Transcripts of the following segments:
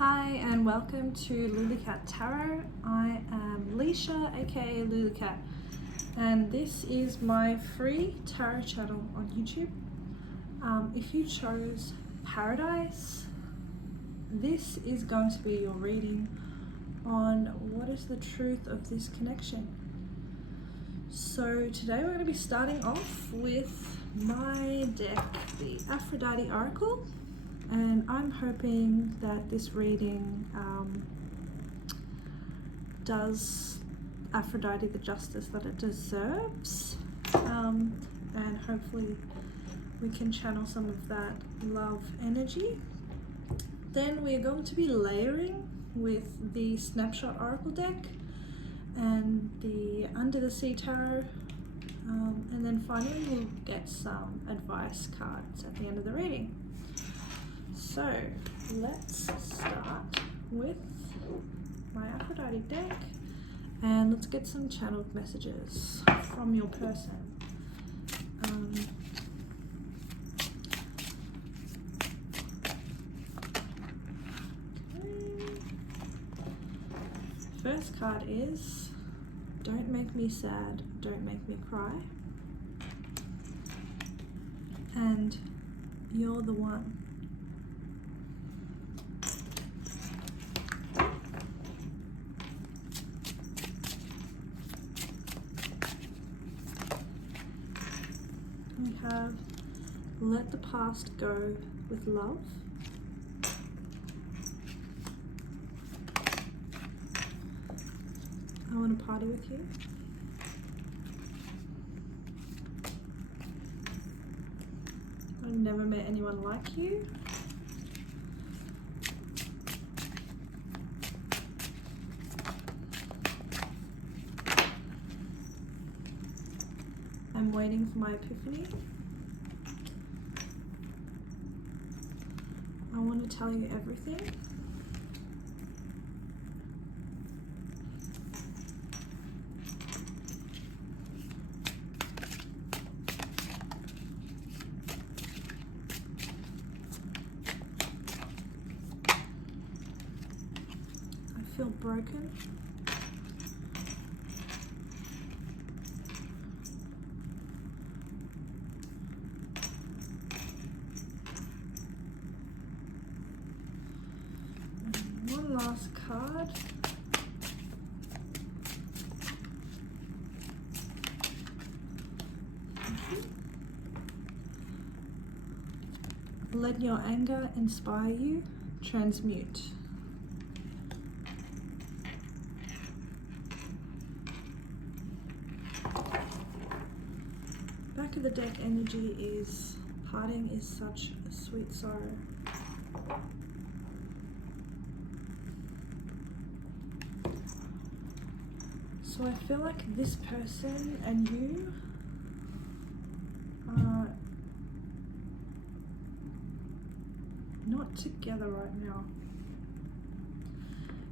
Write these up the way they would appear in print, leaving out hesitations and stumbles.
Hi and welcome to lulicat.tarot. I am Leisha, aka lulicat, and this is my free tarot channel on YouTube. If you chose Paradise, this is going to be your reading on what is the truth of this connection. So today we're going to be starting off with my deck, the Aphrodite Oracle. And I'm hoping that this reading does Aphrodite the justice that it deserves, and hopefully we can channel some of that love energy. Then we're going to be layering with the Snapshot Oracle deck and the Under the Sea Tarot, and then finally we'll get some advice cards at the end of the reading. So let's start with my Aphrodite deck and let's get some channeled messages from your person. First card is Don't Make Me Sad, Don't Make Me Cry. And You're the One. We have Let the Past Go with Love. I Want to Party with You. I've never met anyone like you. I'm waiting for my epiphany. I want to tell you everything. I feel broken. One last card. Let your anger inspire you. Transmute. Back of the deck energy is parting is such a sweet sorrow. So I feel like this person and you are not together right now.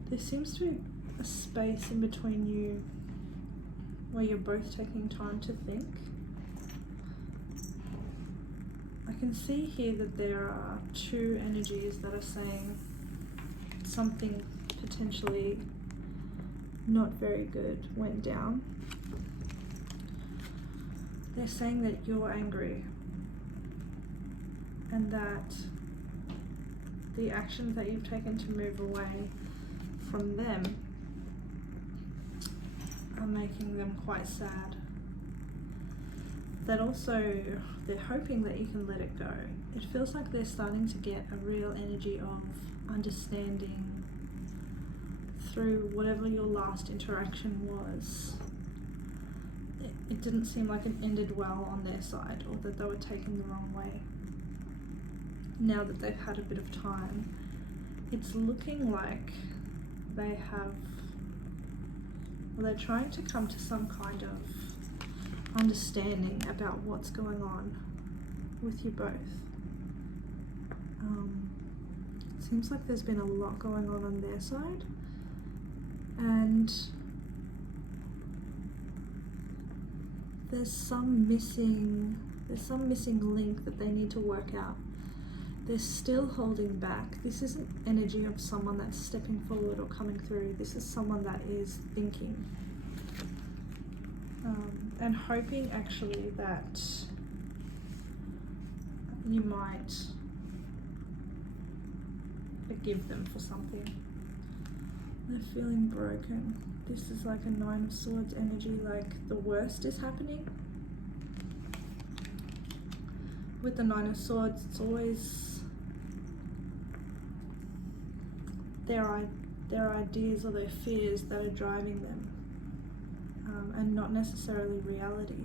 There seems to be a space in between you where you're both taking time to think. I can see here that there are two energies that are saying something potentially not very good went down. They're saying that you're angry and that the actions that you've taken to move away from them are making them quite sad. That also they're hoping that you can let it go. It feels like they're starting to get a real energy of understanding through whatever your last interaction was. It didn't seem like it ended well on their side, or that they were taken the wrong way. Now that they've had a bit of time, it's looking like they have, well, they're trying to come to some kind of understanding about what's going on with you both. It seems like there's been a lot going on their side, and there's some missing link that they need to work out. They're still holding back. This isn't energy of someone that's stepping forward or coming through. This is someone that is thinking and hoping actually that you might forgive them for something. They're feeling broken. This is like a Nine of Swords energy, like the worst is happening. With the Nine of Swords, it's always their ideas or their fears that are driving them, and not necessarily reality.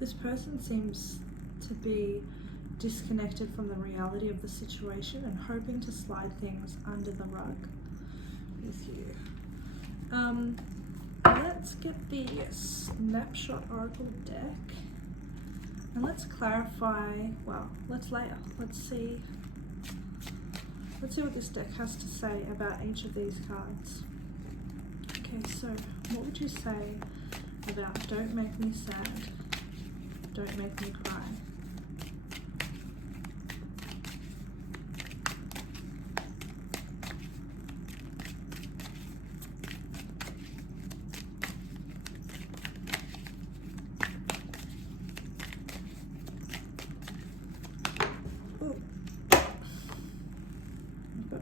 This person seems to be disconnected from the reality of the situation and hoping to slide things under the rug with you. Let's get the Snapshot Oracle deck and let's clarify, well, let's layer. Let's see what this deck has to say about each of these cards. Okay, so what would you say about don't make me sad, don't make me cry?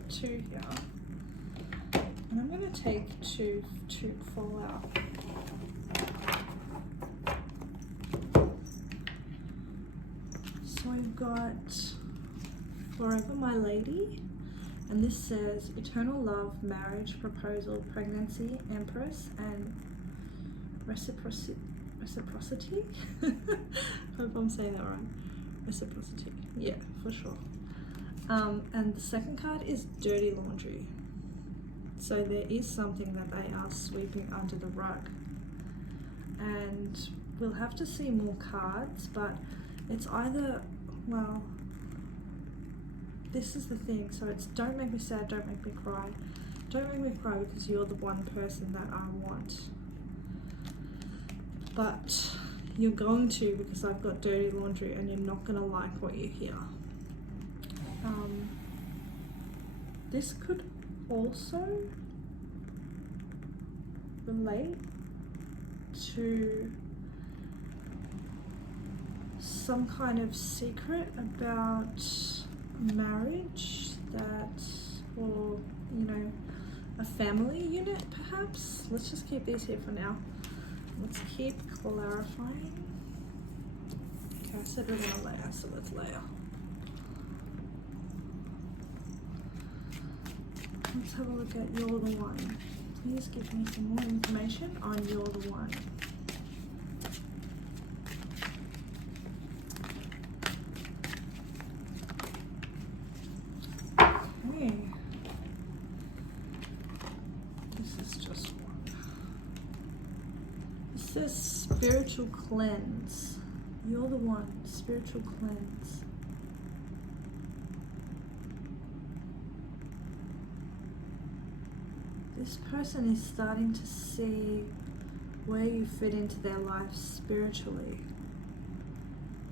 Two here, and I'm going to take two to fall out. So we've got Forever My Lady, and this says eternal love, marriage, proposal, pregnancy, empress, and reciprocity. Hope I'm saying that right. Reciprocity, yeah, for sure. And the second card is dirty laundry. So there is something that they are sweeping under the rug. And we'll have to see more cards, but it's either, well, this is the thing. So it's don't make me sad, don't make me cry. Don't make me cry because you're the one person that I want. But you're going to, because I've got dirty laundry, and you're not going to like what you hear. This could also relate to some kind of secret about marriage or a family unit perhaps. Let's just keep these here for now. Let's keep clarifying. Okay, I said we're gonna layer, so let's layer. Let's have a look at You're the One. Please give me some more information on You're the One. Okay. This is just one. It says spiritual cleanse. You're the One, spiritual cleanse. This person is starting to see where you fit into their life spiritually.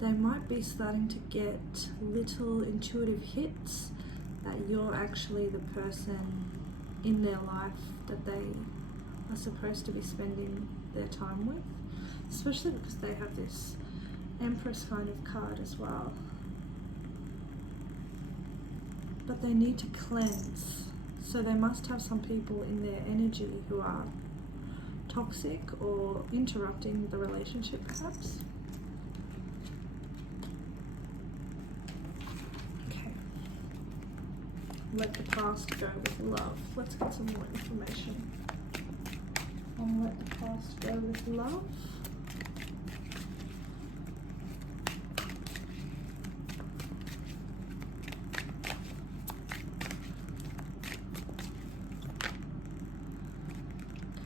They might be starting to get little intuitive hits that you're actually the person in their life that they are supposed to be spending their time with, especially because they have this Empress kind of card as well. But they need to cleanse. So they must have some people in their energy who are toxic or interrupting the relationship perhaps. Okay. Let the past go with love. Let's get some more information on let the past go with love.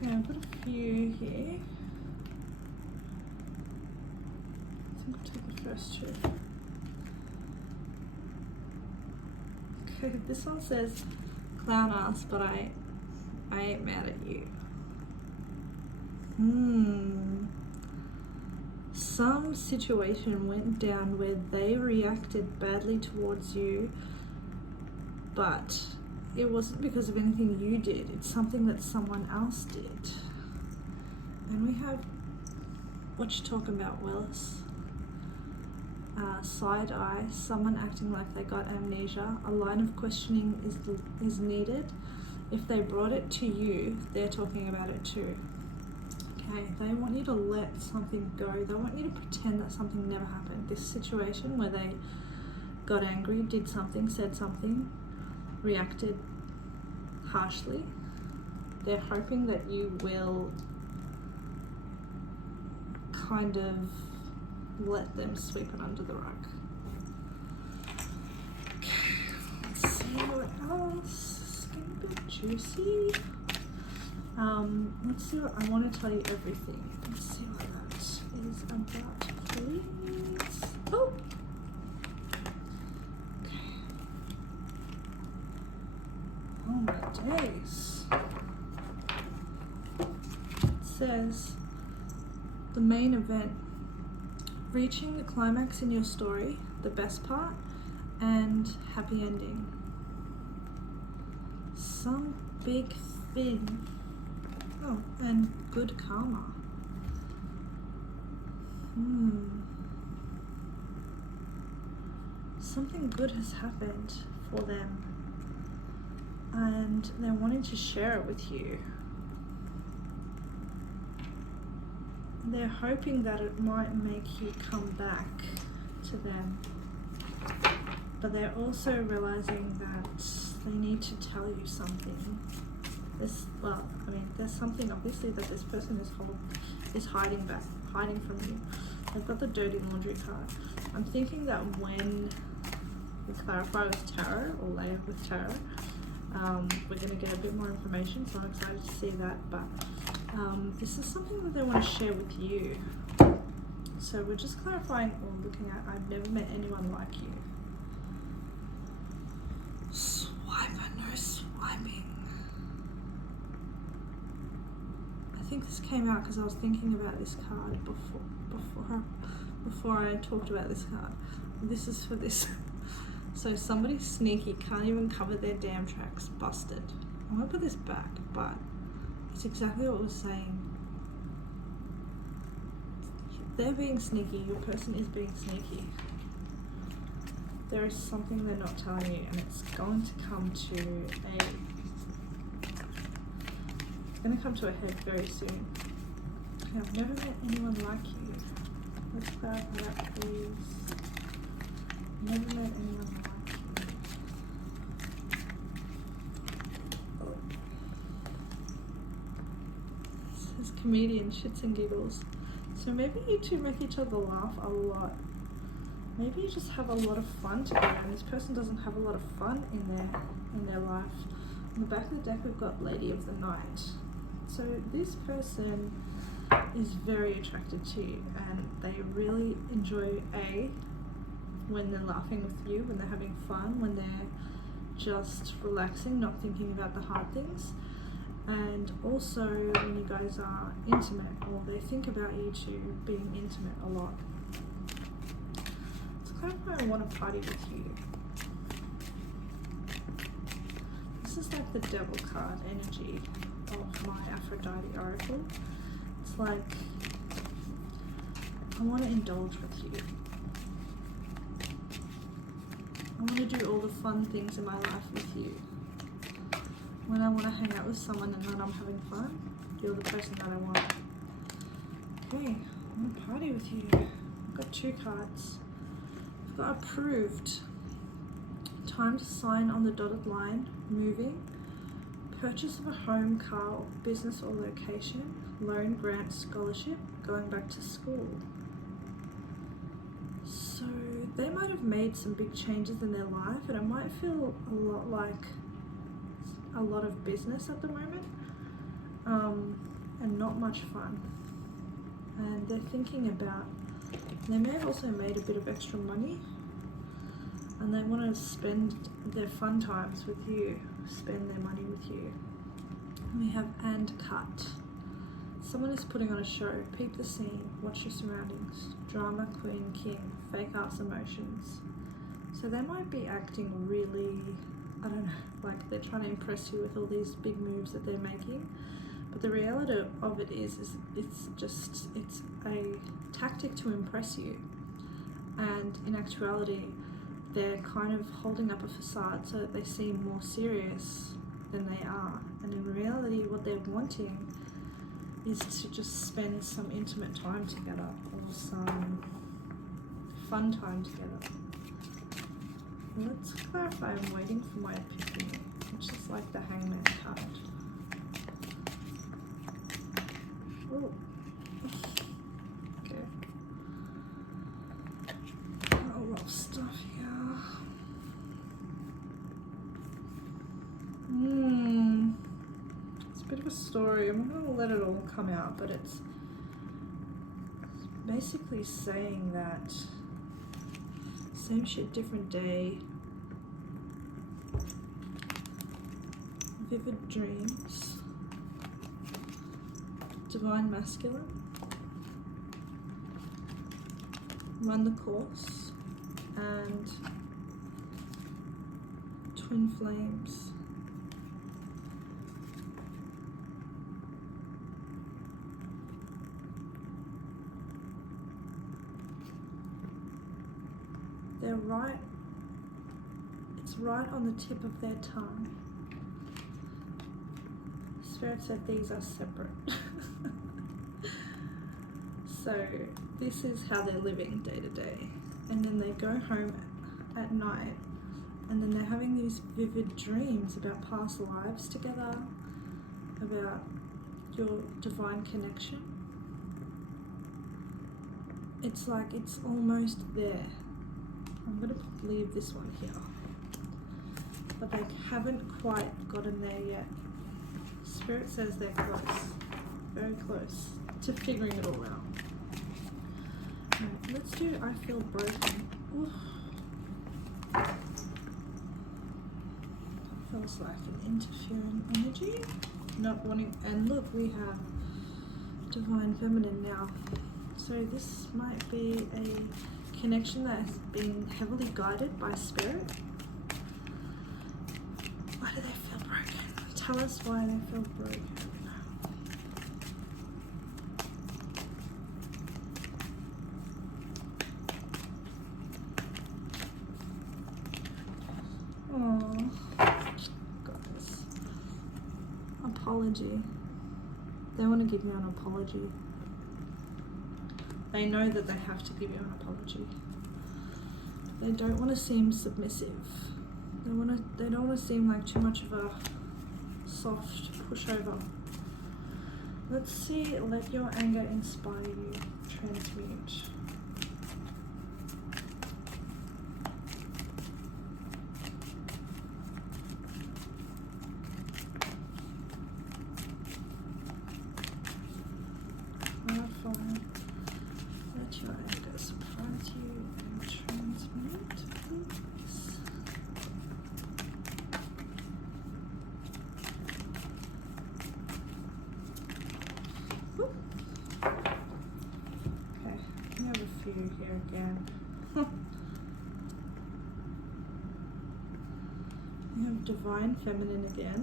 Okay, I've got a few here. I think I'll take the first two. Okay, this one says clown ass, but I ain't mad at you. some situation went down where they reacted badly towards you, but it wasn't because of anything you did. It's something that someone else did. And we have what you're talking about, Willis. Side eye, someone acting like they got amnesia. A line of questioning is needed. If they brought it to you, they're talking about it too. Okay, they want you to let something go. They want you to pretend that something never happened. This situation where they got angry, did something, said something, reacted harshly, they're hoping that you will kind of let them sweep it under the rug. Okay, let's see what else. It's getting a bit juicy. Let's see what I want to tell you everything. Let's see what that is about, please. Oh! Okay. Oh my days. It says the main event. Reaching the climax in your story, the best part, and happy ending. Some big thing. Oh, and good karma. Something good has happened for them, and they're wanting to share it with you. They're hoping that it might make you come back to them, but they're also realizing that they need to tell you something. There's something obviously that this person is hiding from you. They've got the dirty laundry card. I'm thinking that when we clarify with tarot or lay it with tarot, we're going to get a bit more information, so I'm excited to see that. But this is something that they want to share with you. So we're just clarifying or looking at, I've never met anyone like you. Swiper, no swiping. I think this came out because I was thinking about this card before I talked about this card. This is for this. So somebody sneaky, can't even cover their damn tracks, busted. I'm gonna put this back, but it's exactly what we're saying. They're being sneaky, your person is being sneaky. There is something they're not telling you, and it's going to come to a head very soon. I've never met anyone like you. Let's clarify that, please. Never met anyone like you. Oh. This is comedian, shits and giggles. So maybe you two make each other laugh a lot. Maybe you just have a lot of fun together, and this person doesn't have a lot of fun in their life. On the back of the deck, we've got Lady of the Night. So this person is very attracted to you, and they really enjoy when they're laughing with you, when they're having fun, when they're just relaxing, not thinking about the hard things, and also when you guys are intimate, or they think about you two being intimate a lot. It's kind of why I want to party with you. This is like the Devil card energy of my Aphrodite oracle. It's like, I want to indulge with you. I want to do all the fun things in my life with you. When I want to hang out with someone and then I'm having fun, you're the person that I want. Okay, I want to party with you. I've got 2 cards. I've got approved. Time to sign on the dotted line, moving, purchase of a home, car, or business or location, loan, grant, scholarship, going back to school. So they might have made some big changes in their life, and it might feel a lot like a lot of business at the moment, and not much fun. And they're thinking about, they may have also made a bit of extra money, and they want to spend their fun times with you, spend their money with you. And we have and cut. Someone is putting on a show. Peep the scene. Watch your surroundings. Drama, queen, king. Fake arts emotions. So they might be acting really, I don't know, like they're trying to impress you with all these big moves that they're making. But the reality of it is it's a tactic to impress you. And in actuality, they're kind of holding up a facade so that they seem more serious than they are. And in reality, what they're wanting is to just spend some intimate time together or some fun time together. Let's clarify, I'm waiting for my epiphany, which is like the Hangman card. Ooh. Okay. A lot of stuff here. It's a bit of a story. I'm not going to let it all come out, but it's basically saying that same shit, different day. Vivid dreams. Divine masculine. Run the course. And twin flames. They're right, it's right on the tip of their tongue. Spirit said these are separate. So this is how they're living day to day. And then they go home at night and then they're having these vivid dreams about past lives together, about your divine connection. It's like it's almost there. I'm going to leave this one here, but they haven't quite gotten there yet. Spirit says they're close, very close to figuring it all out. Right, let's do I feel broken. Oof. Feels like an interfering energy, not wanting, and look, we have divine feminine now. So this might be a connection that has been heavily guided by spirit. Why do they feel broken? Tell us why they feel broken. Oh, guys. Apology. They want to give you an apology. They know that they have to give you an apology. They don't want to seem submissive. They don't want to seem like too much of a soft pushover. Let's see, let your anger inspire you. Transmute. Clarify. Let your anger surprise you and transmute, please. Whoop. Okay, we have a few here again. We have divine feminine again.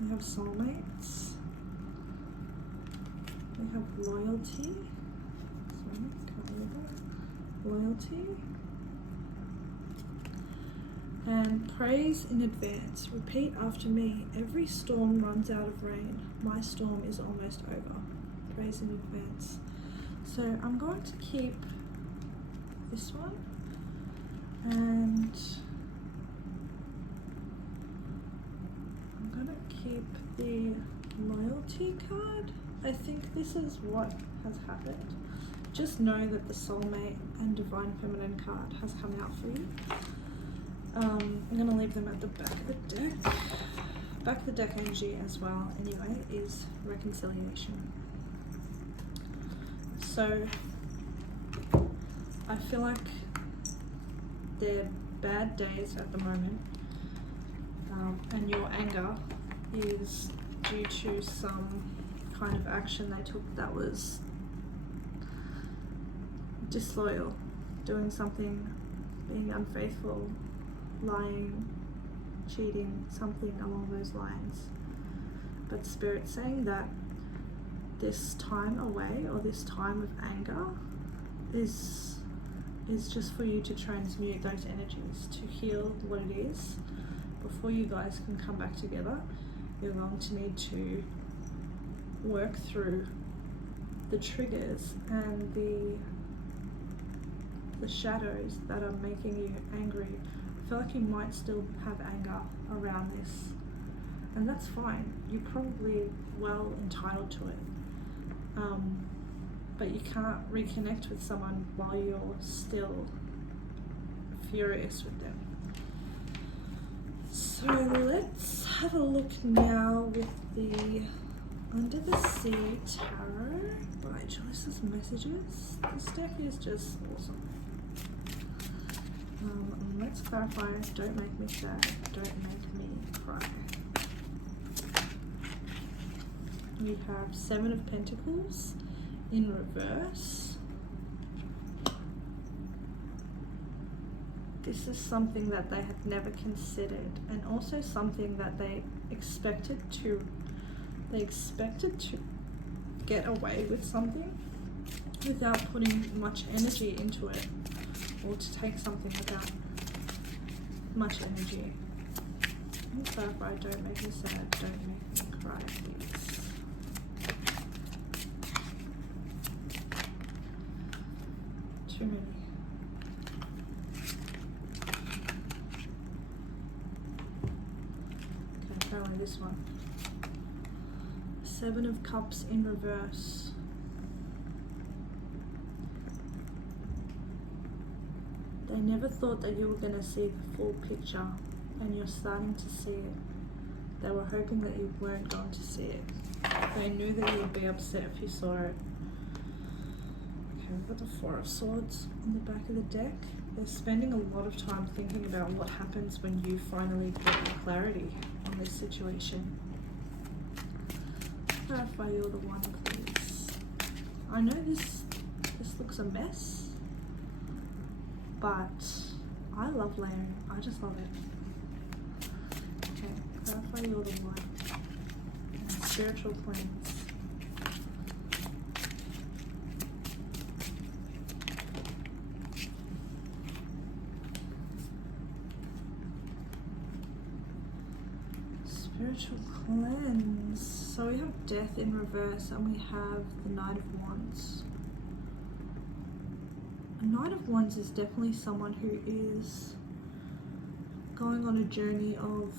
We have soulmates. We have loyalty. Sorry, can't read that. Loyalty. And praise in advance. Repeat after me. Every storm runs out of rain. My storm is almost over. Praise in advance. So I'm going to keep this one. And I'm going to keep the loyalty card. I think this is what has happened. Just know that the soulmate and divine feminine card has come out for you. I'm going to leave them at the back of the deck. Back of the deck energy as well, anyway, is reconciliation. So I feel like they're bad days at the moment, and your anger is due to some kind of action they took that was disloyal, doing something, being unfaithful, lying, cheating, something along those lines. But Spirit's saying that this time away, or this time of anger, is just for you to transmute those energies, to heal what it is. Before you guys can come back together, you're going to need to work through the triggers and the shadows that are making you angry. I feel like you might still have anger around this, and that's fine. You're probably well entitled to it. But you can't reconnect with someone while you're still furious with them. So let's have a look now with the Under the Sea Tarot by Julissa's Messages. This deck is just awesome. Let's clarify, don't make me sad, don't make me cry. We have 7 of Pentacles in reverse. This is something that they had never considered, and also something that they expected to get away with something without putting much energy into it, or to take something without much energy. Let me clarify, don't make me sad, don't make me cry, please. Too many. Okay, apparently this one. 7 of Cups in reverse. They never thought that you were going to see the full picture, and you're starting to see it. They were hoping that you weren't going to see it. They knew that you would be upset if you saw it. Okay, we've got the 4 of Swords on the back of the deck. They're spending a lot of time thinking about what happens when you finally get clarity on this situation. Clarify you're the one, please. I know this looks a mess, but I love layering. I just love it. Okay, clarify you're the one. And spiritual cleanse. Spiritual cleanse. So we have Death in reverse, and we have the Knight of Wands. A Knight of Wands is definitely someone who is going on a journey of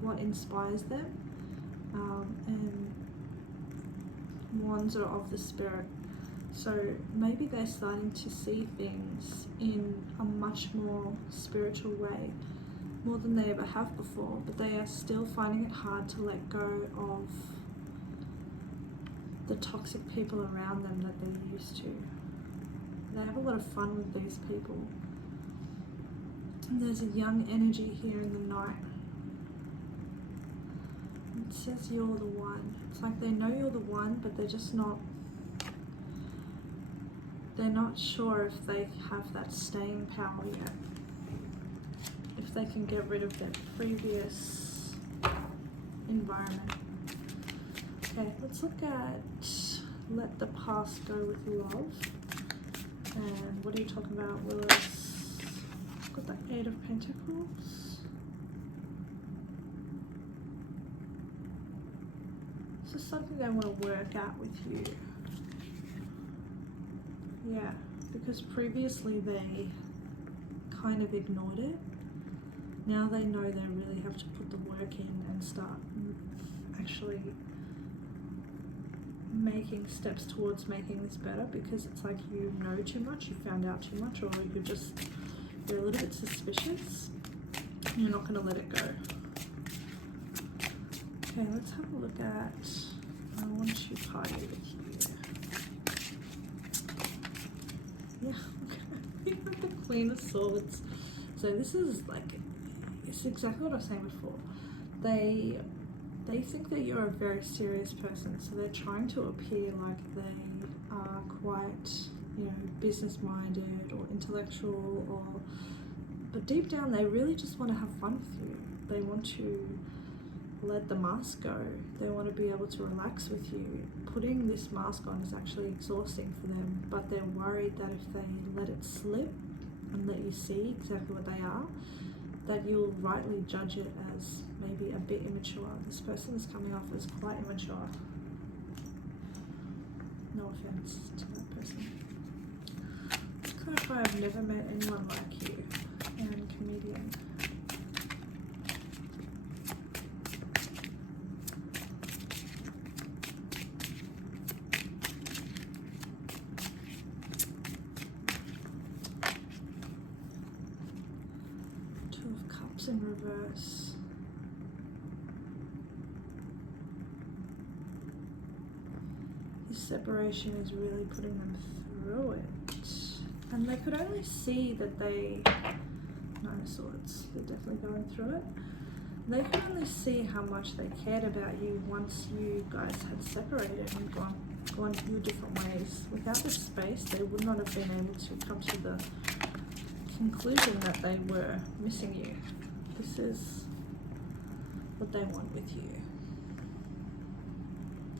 what inspires them, and Wands are of the spirit. So maybe they're starting to see things in a much more spiritual way, more than they ever have before, but they are still finding it hard to let go of the toxic people around them that they're used to. They have a lot of fun with these people. And there's a young energy here in the night. It says you're the one. It's like they know you're the one, but they're just not, they're not sure if they have that staying power yet. If they can get rid of their previous environment. Okay, let's look at Let the Past Go with Love. And what are you talking about, Willis? Got the 8 of Pentacles. This is something they want to work out with you. Yeah, because previously they kind of ignored it. Now they know they really have to put the work in and start actually making steps towards making this better, because it's like you know too much, you found out too much, or you're a little bit suspicious. You're not going to let it go. Okay, let's have a look at I Want to Party with You. Yeah, we have the Queen of Swords. So this is like, it's exactly what I was saying before. They They think that you're a very serious person, so they're trying to appear like they are quite, you know, business-minded or intellectual, but deep down they really just want to have fun with you. They want to let the mask go. They want to be able to relax with you. Putting this mask on is actually exhausting for them, but they're worried that if they let it slip and let you see exactly what they are, that you'll rightly judge it as maybe a bit immature. This person is coming off as quite immature. No offense to that person. Let's clarify, I've never met anyone like you, and comedian. Two of Cups in reverse. This separation is really putting them through it. And they could only see that they, Nine of Swords, they're definitely going through it. They could only see how much they cared about you once you guys had separated and gone your different ways. Without this space, they would not have been able to come to the conclusion that they were missing you. This is what they want with you.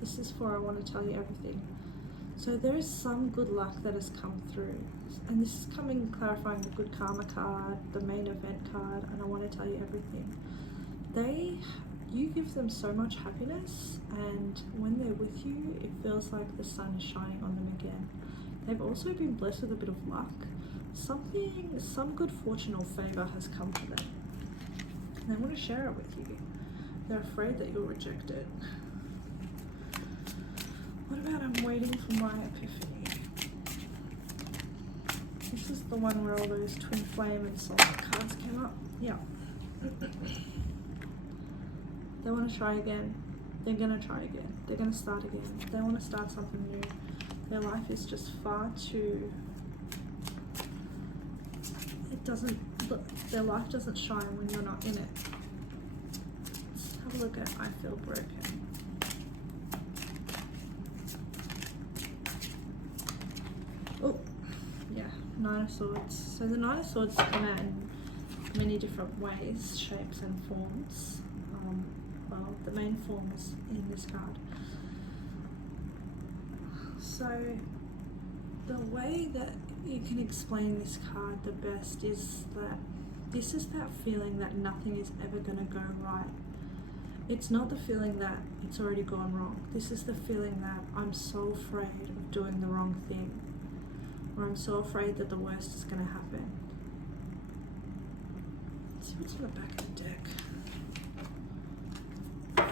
This is for I want to tell you everything. So there is some good luck that has come through. And this is coming, clarifying the good karma card, the main event card, and I want to tell you everything. You give them so much happiness, and when they're with you, it feels like the sun is shining on them again. They've also been blessed with a bit of luck. Some good fortune or favor has come to them. And they want to share it with you. They're afraid that you'll reject it. What about I'm waiting for my epiphany? This is the one where all those twin flame and soul cards came up. Yeah. They want to try again. They're going to try again. They're going to start again. They want to start something new. Their life is just far too... Their life doesn't shine when you're not in it. Let's have a look at I feel broken. Oh, yeah, Nine of Swords. So the Nine of Swords come out in many different ways, shapes and forms. Well, the main form is in this card. So the way that you can explain this card the best is that this is that feeling that nothing is ever going to go right. It's not the feeling that it's already gone wrong. This is the feeling that I'm so afraid of doing the wrong thing, or I'm so afraid that the worst is going to happen. Let's see what's on the back of the deck.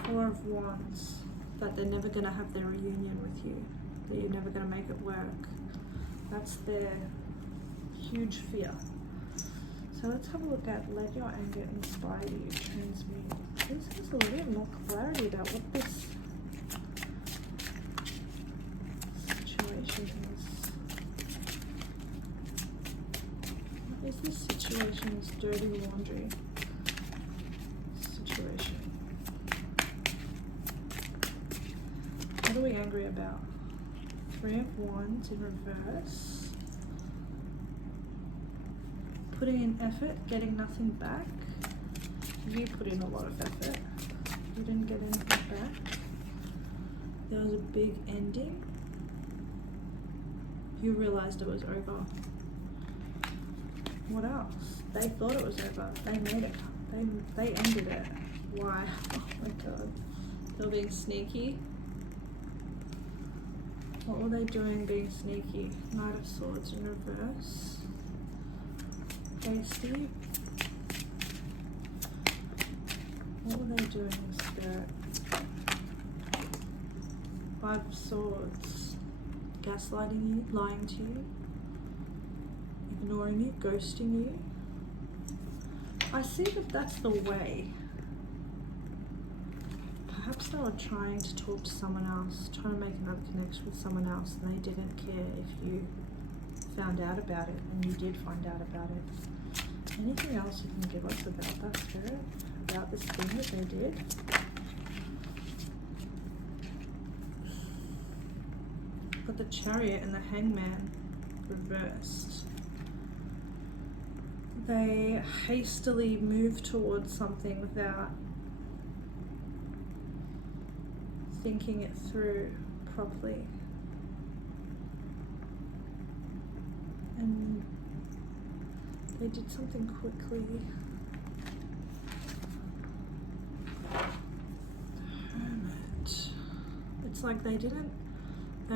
Four of Wands, that they're never going to have their reunion with you, that you're never going to make it work. That's their huge fear. So let's have a look at let your anger inspire you, transmute. This has a little bit more clarity about what this situation is. What is this situation, this dirty laundry situation? What are we angry about? Three of Wands in reverse. Putting in effort, getting nothing back. You put in a lot of effort. You didn't get anything back. There was a big ending. You realized it was over. What else? They thought it was over. They made it. They ended it. Why? Oh my god. They were being sneaky. What were they doing being sneaky? Knight of Swords in reverse. Hasty. What were they doing in spirit? Five of Swords. Gaslighting you, lying to you, ignoring you, ghosting you. I see that that's the way. Perhaps they were trying to talk to someone else, trying to make another connection with someone else, and they didn't care if you found out about it, and you did find out about it. Anything else you can give us about that spirit? About this thing that they did? got the Chariot and the Hangman reversed. They hastily move towards something without thinking it through properly. And they did something quickly. Hermit. It's like they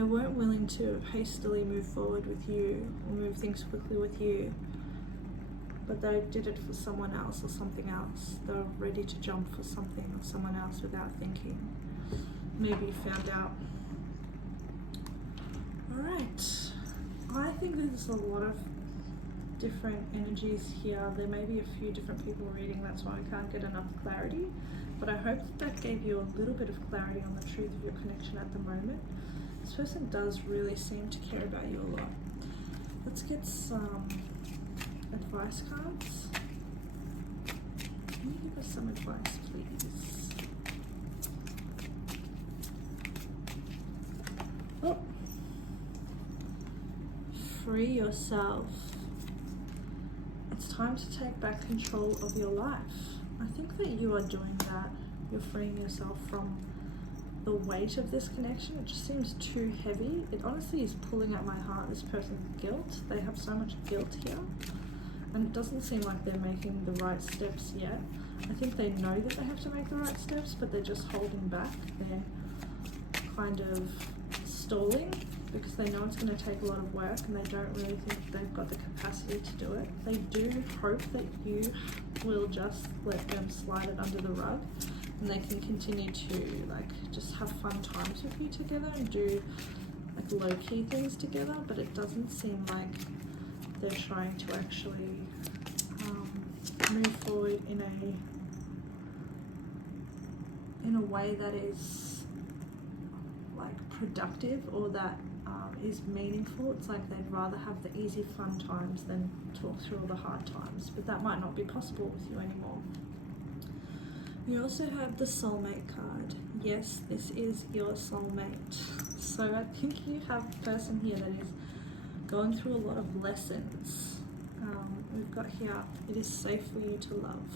weren't willing to hastily move forward with you or move things quickly with you, but they did it for someone else or something else. They were ready to jump for something or someone else without thinking. Maybe you found out. Alright, I think there's a lot of different energies here. There may be a few different people reading, that's why I can't get enough clarity, but I hope that gave you a little bit of clarity on the truth of your connection at the moment. This person does really seem to care about you a lot. Let's get some advice cards. Can you give us some advice, please? Oh, free yourself. It's time to take back control of your life. I think that you are doing that. You're freeing yourself from the weight of this connection. It just seems too heavy. It honestly is pulling at my heart, this person's guilt. They have so much guilt here, and it doesn't seem like they're making the right steps yet. I think they know that they have to make the right steps, but they're just holding back. They're kind of stalling because they know it's going to take a lot of work, and they don't really think they've got the capacity to do it. They do hope that you will just let them slide it under the rug, and they can continue to just have fun times with you together and do low-key things together, but it doesn't seem like they're trying to actually move forward in a way that is productive or that is meaningful. It's like they'd rather have the easy fun times than talk through all the hard times, but that might not be possible with you anymore. You also have the soulmate card. Yes, this is your soulmate. So I think you have a person here that is going through a lot of lessons. We've got here, it is safe for you to love.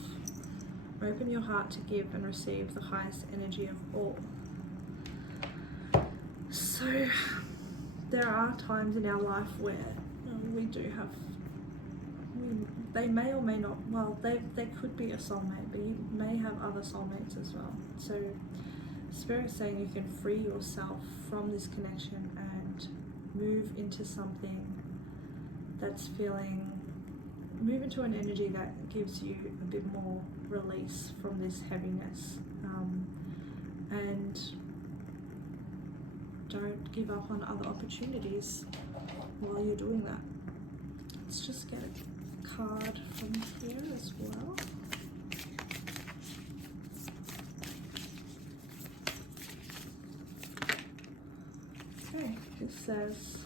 Open your heart to give and receive the highest energy of all. So there are times in our life where we do have, they may or may not, well, they could be a soulmate, but you may have other soulmates as well. So Spirit's saying you can free yourself from this connection and move into something that's move into an energy that gives you a bit more release from this heaviness, and don't give up on other opportunities while you're doing that. Let's just get a card from here as well. Okay, it says,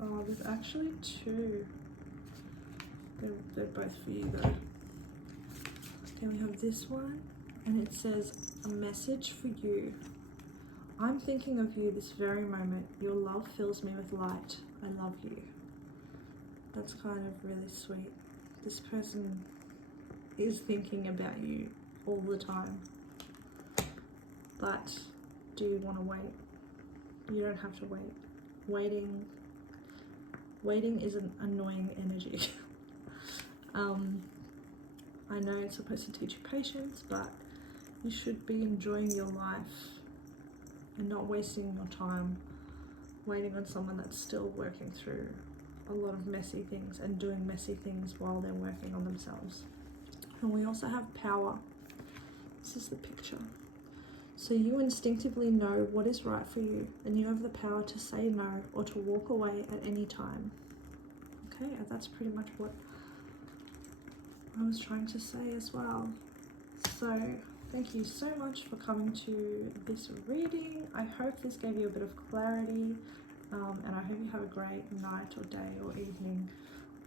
oh, there's actually two. They're both for you though. Then we have this one, and it says, a message for you. I'm thinking of you this very moment. Your love fills me with light. I love you. That's kind of really sweet. This person is thinking about you all the time. But do you want to wait? You don't have to wait. Waiting is an annoying energy. I know it's supposed to teach you patience, but you should be enjoying your life and not wasting your time waiting on someone that's still working through a lot of messy things and doing messy things while they're working on themselves. And we also have power. This is the picture. So you instinctively know what is right for you, and you have the power to say no or to walk away at any time. Okay, and that's pretty much what I was trying to say as well. So thank you so much for coming to this reading. I hope this gave you a bit of clarity, and I hope you have a great night or day or evening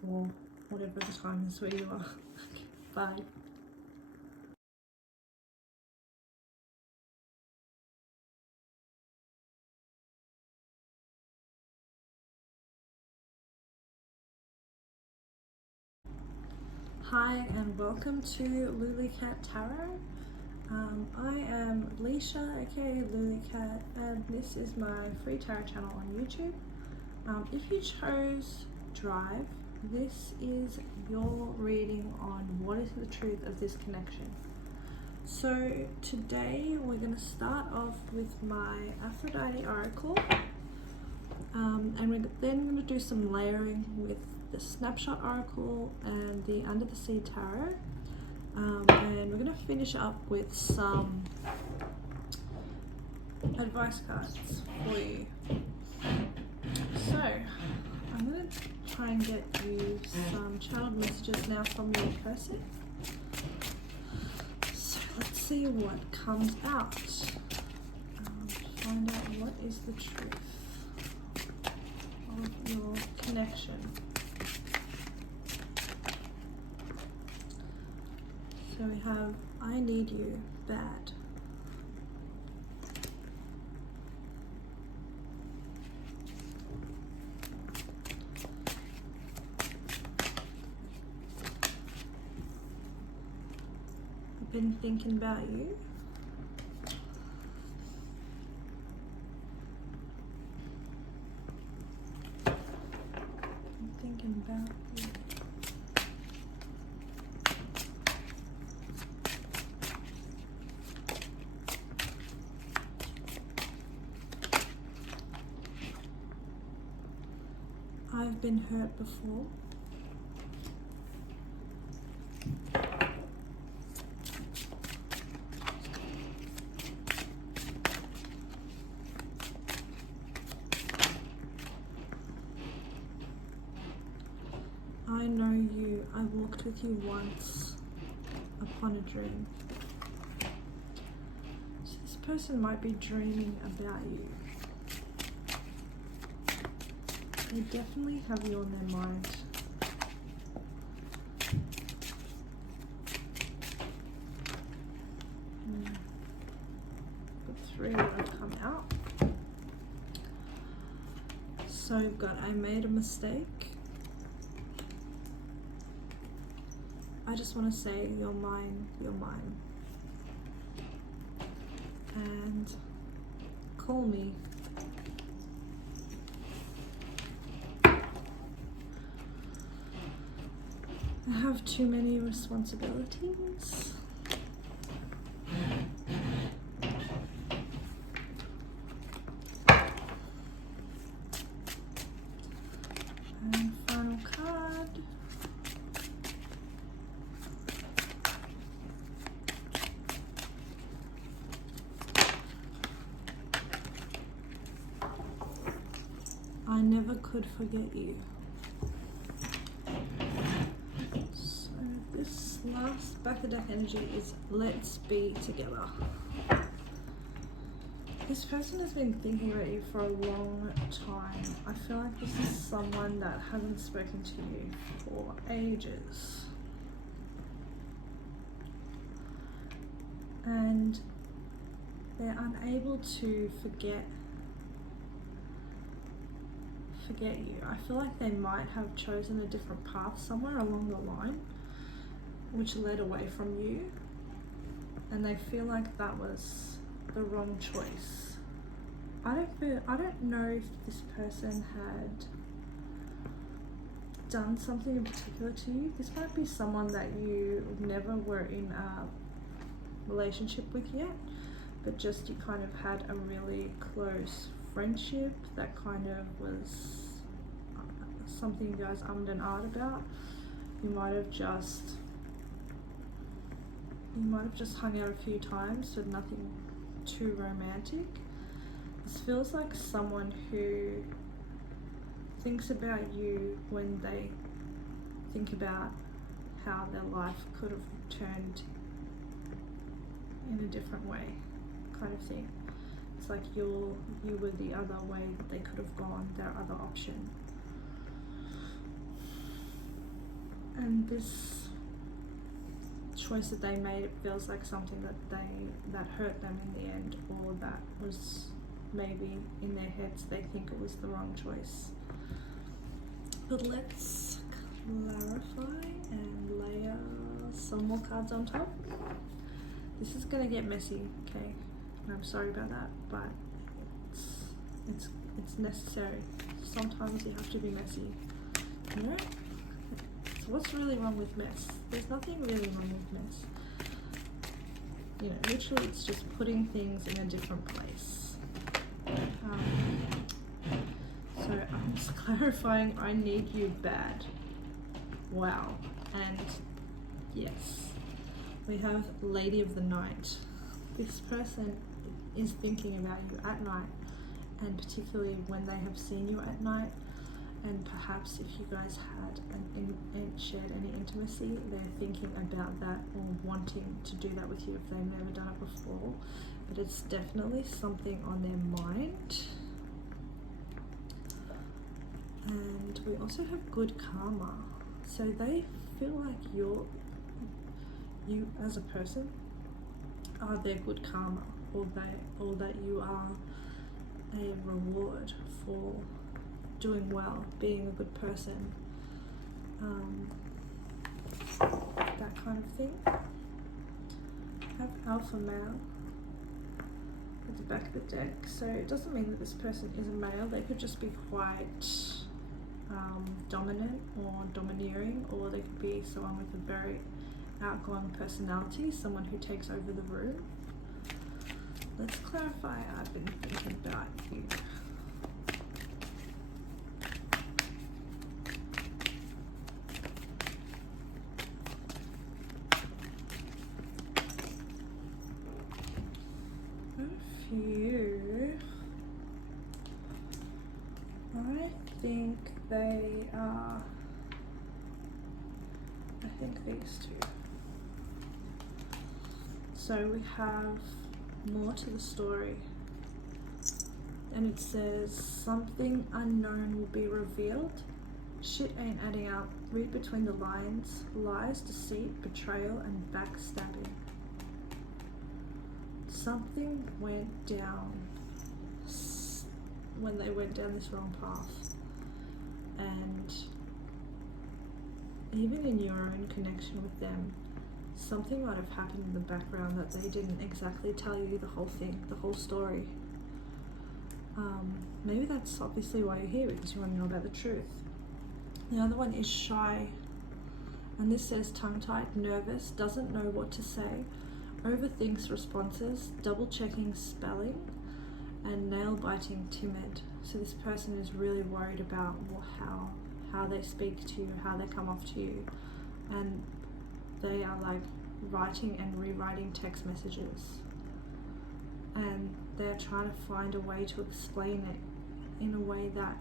or whatever the time is where you are. Bye. Hi and welcome to lulicat.tarot. I am Leisha, aka Lulicat, and this is my free tarot channel on YouTube. If you chose Drive, this is your reading on what is the truth of this connection. So today we're going to start off with my Aphrodite oracle, and we're then going to do some layering with the snapshot oracle and the under the sea tarot, and we're going to finish up with some advice cards for you. So I'm going to try and get you some channeled messages now from your person. So let's see what comes out. Find out what is the truth of your connection. So we have, I need you bad. I've been thinking about you. I'm thinking about you. I've been hurt before. I know you. I walked with you once upon a dream. So this person might be dreaming about you. They definitely have you on their mind. The three that have come out. So we've got, I made a mistake. I just want to say, you're mine, you're mine. And call me. I have too many responsibilities. And final card. I never could forget you. This last back of deck energy is let's be together. This person has been thinking about you for a long time. I feel like this is someone that hasn't spoken to you for ages. And they're unable to forget you. I feel like they might have chosen a different path somewhere along the line, which led away from you, and they feel like that was the wrong choice. I don't know if this person had done something in particular to you. This might be someone that you never were in a relationship with yet, but just you kind of had a really close friendship that kind of was something you guys ummed and ahed about. You might have just hung out a few times, but nothing too romantic. This feels like someone who thinks about you when they think about how their life could have turned in a different way, kind of thing. It's like you were the other way that they could have gone, their other option. And this choice that they made, it feels like something that hurt them in the end, or that was maybe in their heads they think it was the wrong choice. But let's clarify and layer some more cards on top. This is gonna get messy, okay? And I'm sorry about that, but it's necessary. Sometimes you have to be messy, you know? So what's really wrong with mess? There's nothing really wrong with mess. You know, literally it's just putting things in a different place. So I'm just clarifying, I need you bad. Wow. And yes, we have Lady of the Night. This person is thinking about you at night, and particularly when they have seen you at night, and perhaps if you guys had shared any intimacy, they're thinking about that or wanting to do that with you if they've never done it before. But it's definitely something on their mind. And we also have good karma. So they feel like you as a person are their good karma, or that you are a reward for doing well, being a good person, that kind of thing. I have alpha male at the back of the deck, so it doesn't mean that this person is a male. They could just be quite dominant or domineering, or they could be someone with a very outgoing personality, someone who takes over the room. Let's clarify. I've been thinking about you. I think these two. So we have more to the story, and it says something unknown will be revealed. Shit ain't adding up. Read between the lines. Lies, deceit, betrayal, and backstabbing. Something went down when they went down this wrong path, and even in your own connection with them, something might have happened in the background that they didn't exactly tell you the whole thing, the whole story. Maybe that's obviously why you're here, because you want to know about the truth. The other one is shy, and this says tongue-tied, nervous, doesn't know what to say, overthinks responses, double-checking spelling, and nail-biting, timid. So this person is really worried about how they speak to you, how they come off to you, and they are like writing and rewriting text messages, and they're trying to find a way to explain it in a way that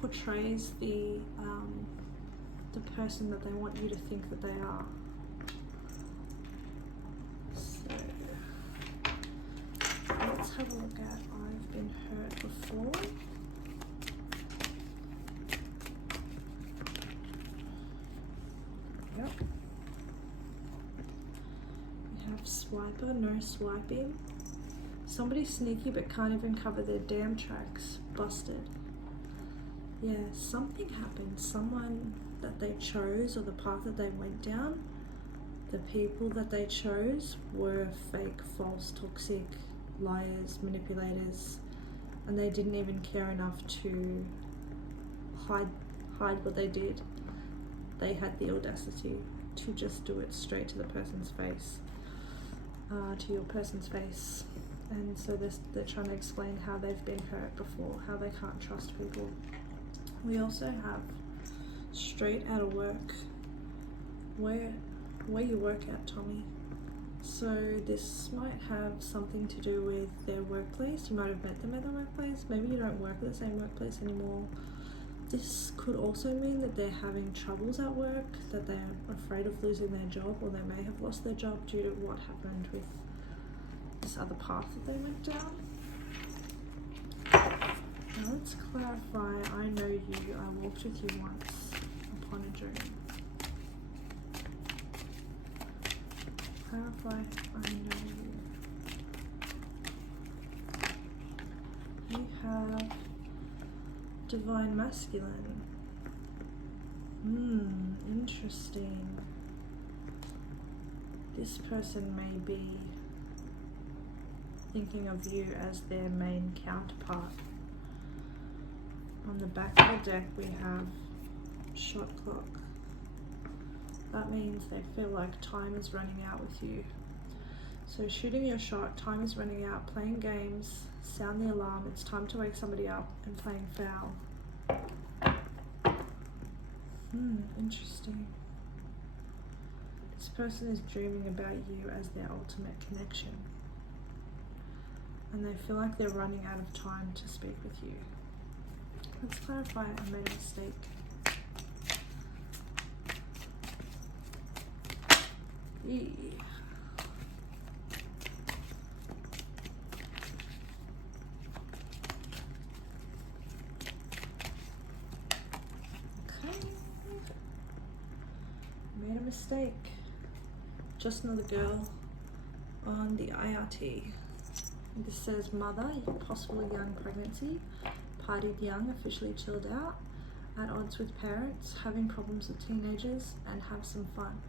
portrays the person that they want you to think that they are. So let's have a look at I've been hurt before. Yep. We have swiper, no swiping. Somebody sneaky but can't even cover their damn tracks. Busted. Yeah, something happened. Someone that they chose, or the path that they went down, the people that they chose were fake, false, toxic, liars, manipulators, and they didn't even care enough to hide what they did. They had the audacity to just do it straight to the person's face, to your person's face. And so they're trying to explain how they've been hurt before, how they can't trust people. We also have straight out of work. Where you work at, Tommy. So this might have something to do with their workplace. You might have met them at their workplace. Maybe you don't work at the same workplace anymore. This could also mean that they're having troubles at work, that they're afraid of losing their job, or they may have lost their job due to what happened with this other path that they went down. Now let's clarify. I know you. I walked with you once upon a dream. Clarify. I know you. have divine masculine. Interesting. This person may be thinking of you as their main counterpart. On the back of the deck we have shot clock. That means they feel like time is running out with you. So shooting your shot, time is running out, playing games, sound the alarm, it's time to wake somebody up, and playing foul. Interesting. This person is dreaming about you as their ultimate connection. And they feel like they're running out of time to speak with you. Let's clarify, I made a mistake. Made a mistake. Just another girl on the IRT. This says mother, possible young pregnancy, partied young, officially chilled out, at odds with parents, having problems with teenagers, and have some fun.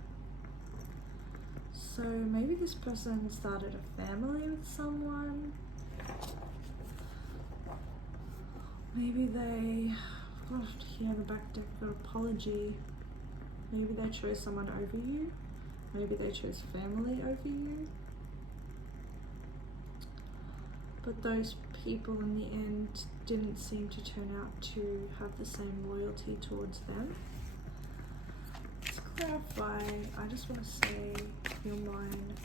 So maybe this person started a family with someone. Maybe they, here in the back deck, got apology. Maybe they chose someone over you. Maybe they chose family over you. But those people in the end didn't seem to turn out to have the same loyalty towards them. Let's clarify. I just want to say your mind.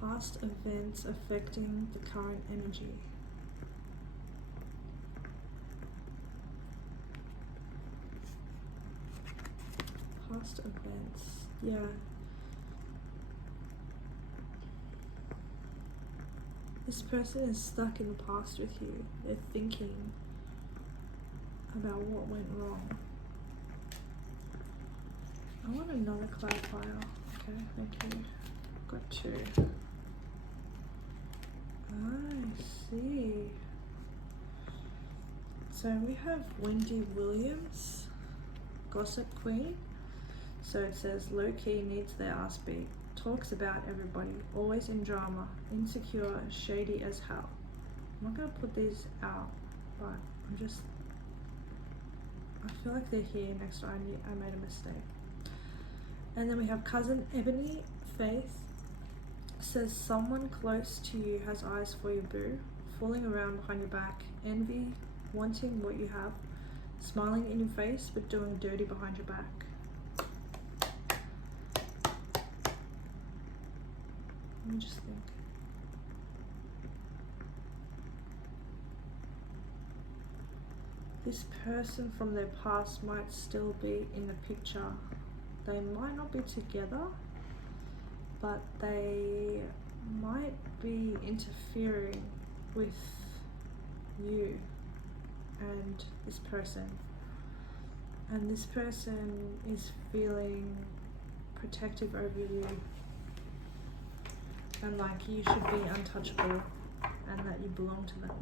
Past events affecting the current energy. Past events, yeah. This person is stuck in the past with you. They're thinking about what went wrong. I want another clarifier. Okay, thank you. Got two. I see. So we have Wendy Williams, Gossip Queen. So it says low-key, needs their ass beat, talks about everybody, always in drama, insecure, shady as hell. I'm not going to put these out, but I feel like they're here next to I made a mistake. And then we have Cousin Ebony Faith. Says someone close to you has eyes for your boo, fooling around behind your back, envy, wanting what you have, smiling in your face but doing dirty behind your back. Let me just think. This person from their past might still be in the picture. They might not be together, but they might be interfering with you and this person. And this person is feeling protective over you. And like you should be untouchable and that you belong to them.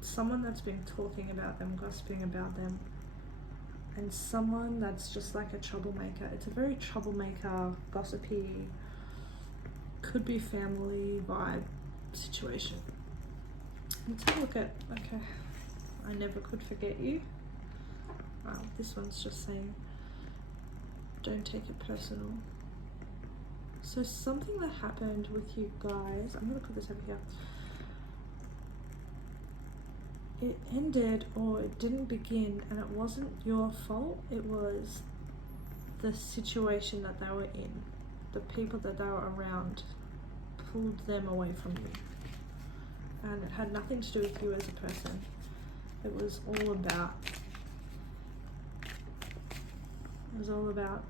Someone that's been talking about them, gossiping about them, and someone that's just like a troublemaker. It's a very troublemaker, gossipy, could be family vibe situation. Let's have a look at, okay, I never could forget you. This one's just saying, don't take it personal. So something that happened with you guys, I'm going to put this over here. It ended or it didn't begin and it wasn't your fault. It was the situation that they were in. The people that they were around pulled them away from you. And it had nothing to do with you as a person. It was all about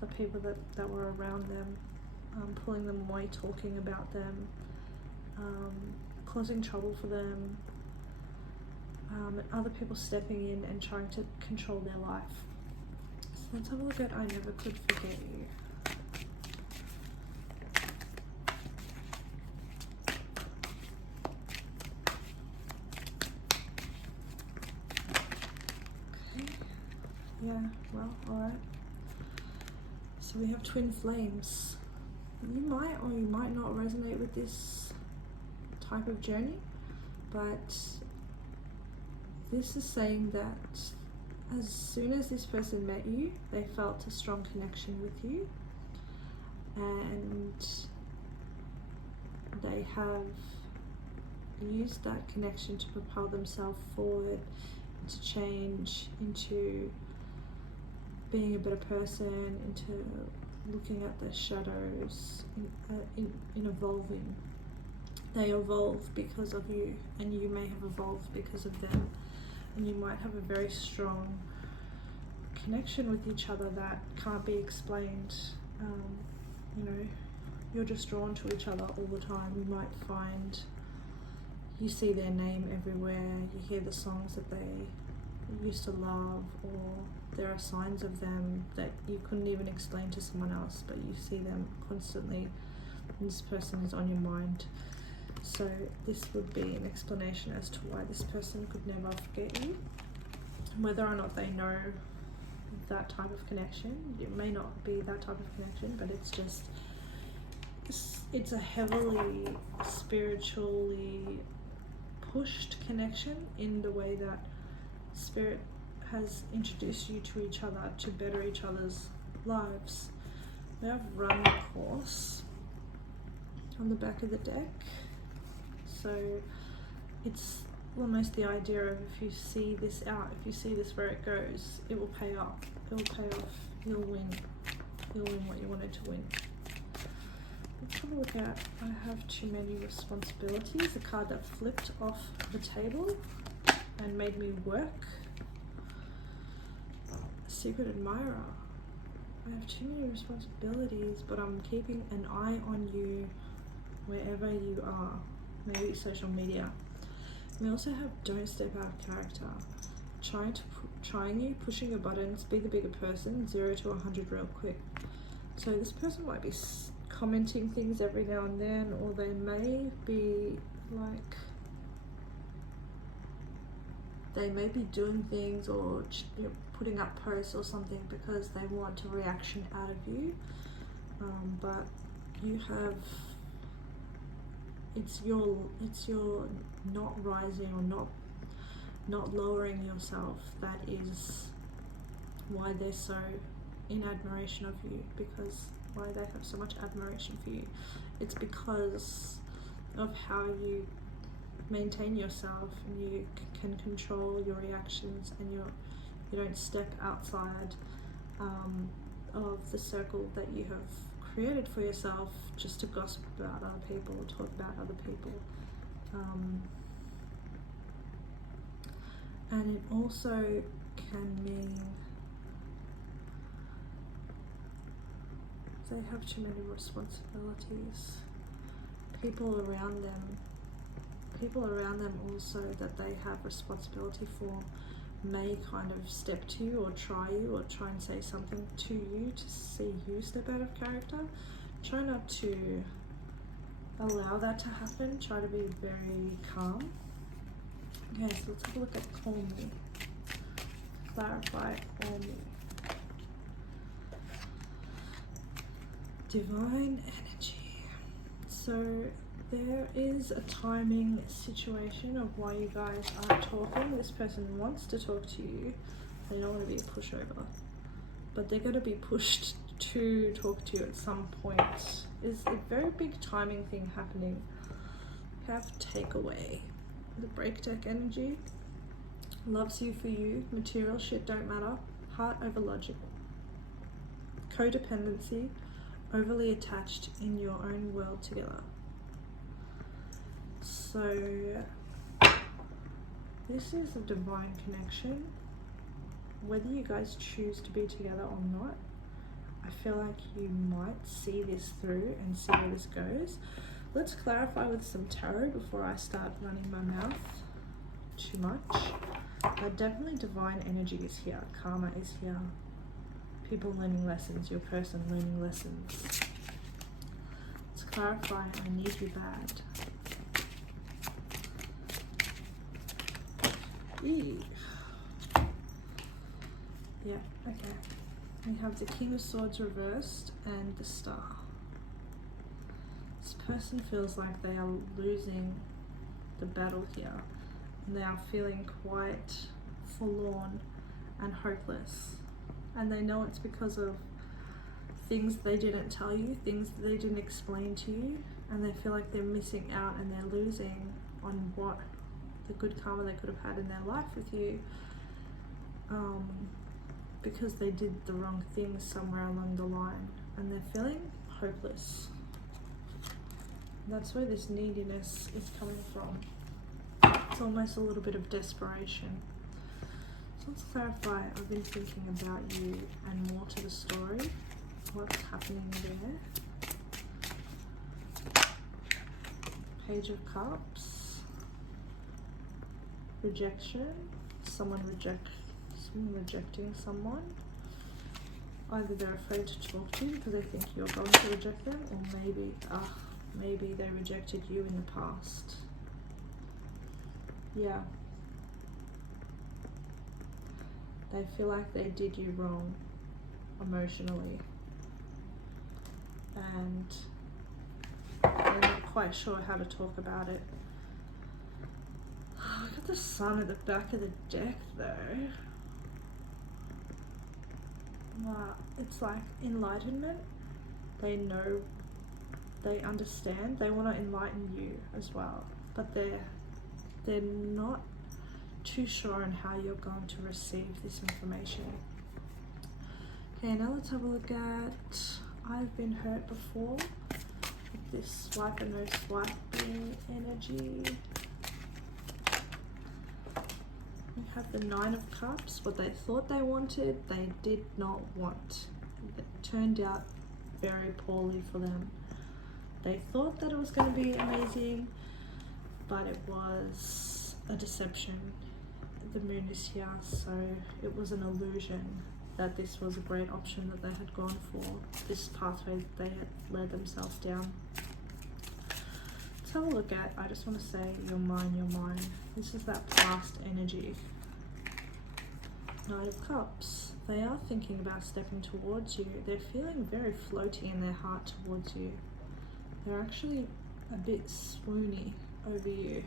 the people that were around them, pulling them away, talking about them, causing trouble for them, and other people stepping in and trying to control their life. So let's have a look at I never could forget you. Yeah, well, alright. So we have twin flames. You might or you might not resonate with this type of journey, but this is saying that as soon as this person met you, they felt a strong connection with you, and they have used that connection to propel themselves forward, to change, into being a better person, into looking at their shadows, in evolving. They evolve because of you, and you may have evolved because of them, and you might have a very strong connection with each other that can't be explained. You know, you're just drawn to each other all the time. You might find you see their name everywhere, you hear the songs that they used to love, or there are signs of them that you couldn't even explain to someone else, but you see them constantly, and this person is on your mind. So this would be an explanation as to why this person could never forget you. Whether or not they know that type of connection, it may not be that type of connection, but it's just, it's a heavily spiritually pushed connection in the way that Spirit has introduced you to each other to better each other's lives. We have run the course on the back of the deck. So it's almost the idea of, if you see this out, if you see this where it goes, it will pay off. It will pay off. You'll win. You'll win what you wanted to win. Let's have a look at I have too many responsibilities, a card that flipped off the table and made me work. Secret admirer. I have too many responsibilities, but I'm keeping an eye on you wherever you are. Maybe social media. We also have don't step out of character. Trying you, pushing your buttons, be the bigger person, 0 to 100 real quick. So this person might be commenting things every now and then, or they may be like, they may be doing things or putting up posts or something because they want a reaction out of you, but you have, it's your not rising or not lowering yourself that is why they're so in admiration of you, because why they have so much admiration for you. It's because of how you maintain yourself, and you can control your reactions, and you don't step outside of the circle that you have created for yourself just to gossip about other people or talk about other people. And it also can mean they have too many responsibilities. People around them also that they have responsibility for may kind of step to you or try and say something to you to see you step out of character. Try not to allow that to happen. Try to be very calm. Okay, so let's have a look at call me. Clarify, call me. Divine energy. So there is a timing situation of why you guys aren't talking. This person wants to talk to you. They don't want to be a pushover, but they're going to be pushed to talk to you at some point. Is a very big timing thing happening. Have takeaway. The break deck energy. Loves you for you. Material shit don't matter. Heart over logic. Codependency. Overly attached in your own world together. So this is a divine connection. Whether you guys choose to be together or not, I feel like you might see this through and see where this goes. Let's clarify with some tarot before I start running my mouth too much. Definitely divine energy is here. Karma is here. People learning lessons. Your person learning lessons. Let's clarify. I need you bad. Yeah, okay. We have the King of Swords reversed and the Star. This person feels like they are losing the battle here, and they are feeling quite forlorn and hopeless. And they know it's because of things they didn't tell you, things they didn't explain to you, and they feel like they're missing out and they're losing on what the good karma they could have had in their life with you, because they did the wrong things somewhere along the line, and they're feeling hopeless. That's where this neediness is coming from. It's almost a little bit of desperation. So let's clarify. I've been thinking about you and more to the story. What's happening there? Page of Cups. Rejection. Someone rejecting someone. Either they're afraid to talk to you because they think you're going to reject them, or maybe they rejected you in the past. Yeah. They feel like they did you wrong emotionally, and they're not quite sure how to talk about it. Look at the Sun at the back of the deck though. Wow, it's like enlightenment. They know, they understand, they want to enlighten you as well, but they're not too sure on how you're going to receive this information. Okay, now let's have a look at I've been hurt before with this swipe and no swiping energy. We have the Nine of Cups. What they thought they wanted, they did not want. It turned out very poorly for them. They thought that it was going to be amazing, but it was a deception. The Moon is here, so it was an illusion that this was a great option that they had gone for, this pathway that they had led themselves down. Let's have a look at, I just want to say, your mind. This is that past energy. Knight of Cups. They are thinking about stepping towards you. They're feeling very floaty in their heart towards you. They're actually a bit swoony over you.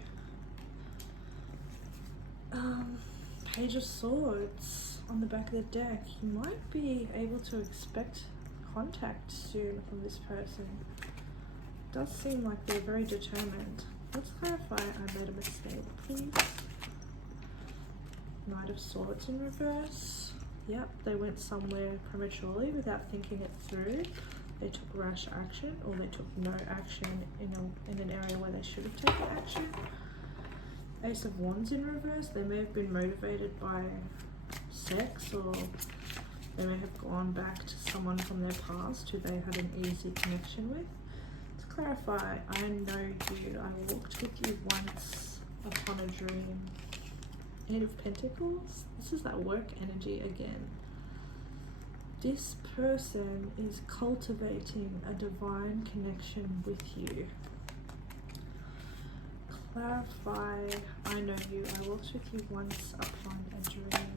Page of Swords on the back of the deck. You might be able to expect contact soon from this person. It does seem like they're very determined. Let's clarify I made a mistake, please. Knight of Swords in reverse. Yep, they went somewhere prematurely without thinking it through. They took rash action, or they took no action in an area where they should have taken action. Ace of Wands in reverse. They may have been motivated by sex, or they may have gone back to someone from their past who they had an easy connection with. To clarify, I know you. I walked with you once upon a dream. Eight of Pentacles. This is that work energy again. This person is cultivating a divine connection with you. Clarify, I know you. I walked with you once upon a dream.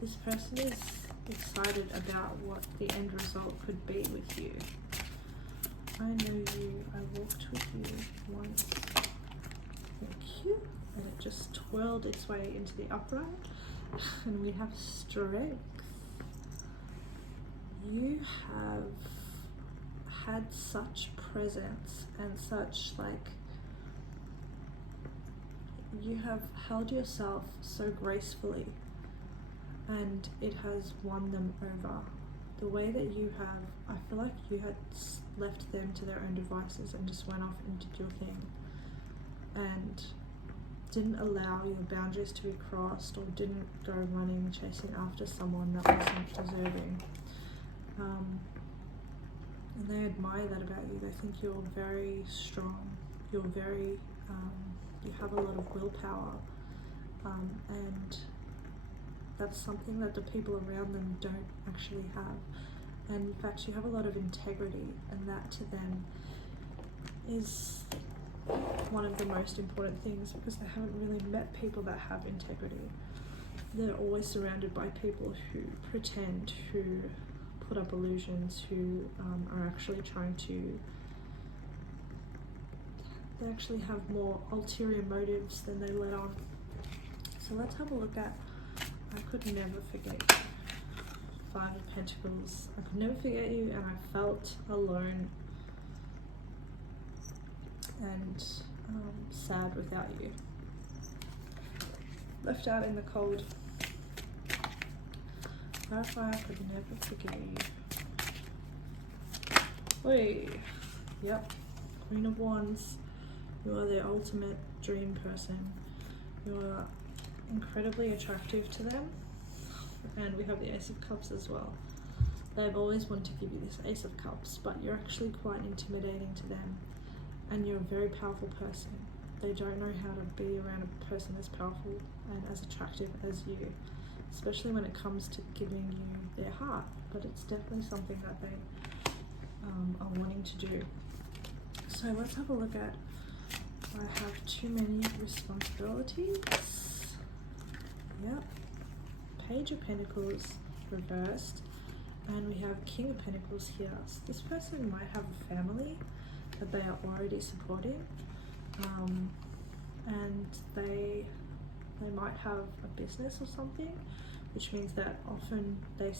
This person is excited about what the end result could be with you. I know you. I walked with you once. Thank you. And it just twirled its way into the upright. And we have strength. You have had such presence and such, like, you have held yourself so gracefully, and it has won them over. The way that you have, I feel like you had left them to their own devices and just went off and did your thing, and didn't allow your boundaries to be crossed, or didn't go running chasing after someone that wasn't deserving. And they admire that about you. They think you're very strong, you're very, you have a lot of willpower, and that's something that the people around them don't actually have. And in fact, you have a lot of integrity, and that to them is one of the most important things, because they haven't really met people that have integrity. they're always surrounded by people who pretend, who put up illusions, who are actually trying to, they actually have more ulterior motives than they let on. So let's have a look at, I could never forget you. Five of Pentacles. I could never forget you, and I felt alone and sad without you. Left out in the cold. Clarify, I could never forget you. Oi. Yep. Queen of Wands. You are their ultimate dream person. You are incredibly attractive to them. And we have the Ace of Cups as well. They've always wanted to give you this Ace of Cups, but you're actually quite intimidating to them. And you're a very powerful person. They don't know how to be around a person as powerful and as attractive as you, especially when it comes to giving you their heart. But it's definitely something that they are wanting to do. So let's have a look at, I have too many responsibilities. Yep. Page of Pentacles reversed, and we have King of Pentacles here. So this person might have a family that they are already supporting, and they might have a business or something, which means that often they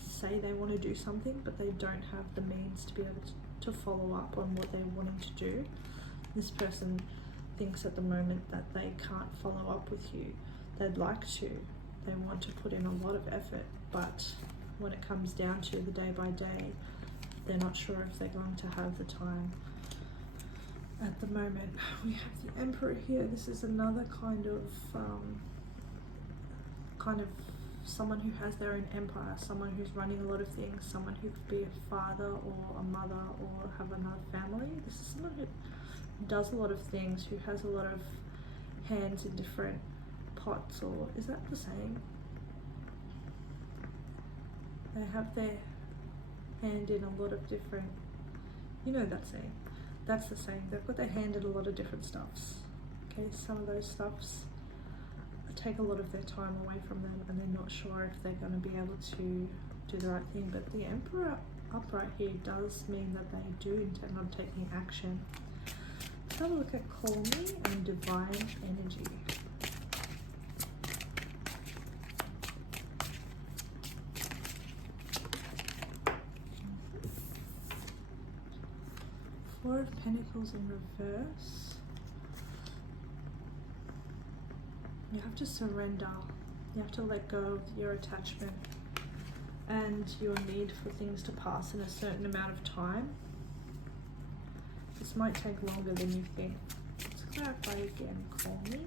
say they want to do something, but they don't have the means to be able to follow up on what they're wanting to do. This person thinks at the moment that they can't follow up with you. They'd like to. They want to put in a lot of effort, but when it comes down to the day by day, they're not sure if they're going to have the time. At the moment, we have the Emperor here. This is another kind of someone who has their own empire, someone who's running a lot of things, someone who could be a father or a mother or have another family. This is someone who does a lot of things, who has a lot of hands in different pots, or is that the same? They have their hand in a lot of different, you know that saying. That's the same. They've got their hand in a lot of different stuffs. Okay, some of those stuffs take a lot of their time away from them, and they're not sure if they're going to be able to do the right thing. But the Emperor upright here does mean that they do intend on taking action. Let's have a look at Call Me and Divine Energy. Four of Pentacles in reverse. You have to surrender. You have to let go of your attachment and your need for things to pass in a certain amount of time. This might take longer than you think. Let's clarify again. Call Me.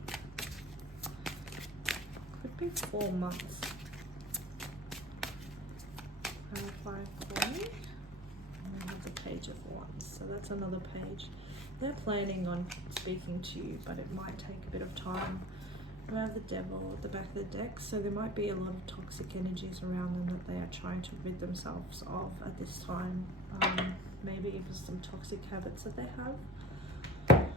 Could be 4 months. Clarify, Call Me. And we have the Page of Wands. So that's another page. They're planning on speaking to you, but it might take a bit of time. We have the Devil at the back of the deck, so there might be a lot of toxic energies around them that they are trying to rid themselves of at this time. Maybe even some toxic habits that they have.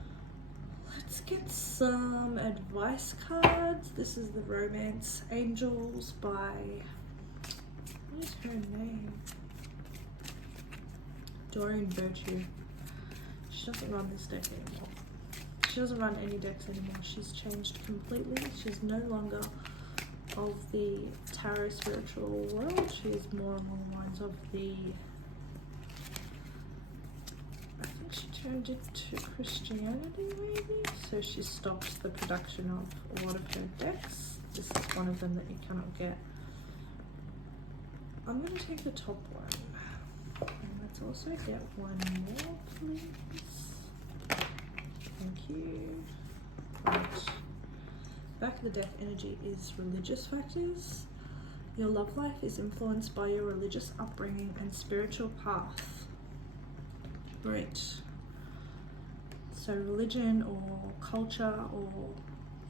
Let's get some advice cards. This is the Romance Angels by, what is her name? Doreen Virtue. She doesn't run this deck anymore. She doesn't run any decks anymore. She's changed completely. She's no longer of the tarot spiritual world. She is more along the lines of the, I think she turned it to Christianity maybe. So she stopped the production of a lot of her decks. This is one of them that you cannot get. I'm going to take the top one. And let's also get one more, please. Thank you. Right. Back of the deck energy is religious factors. Your love life is influenced by your religious upbringing and spiritual path. Great. So religion or culture, or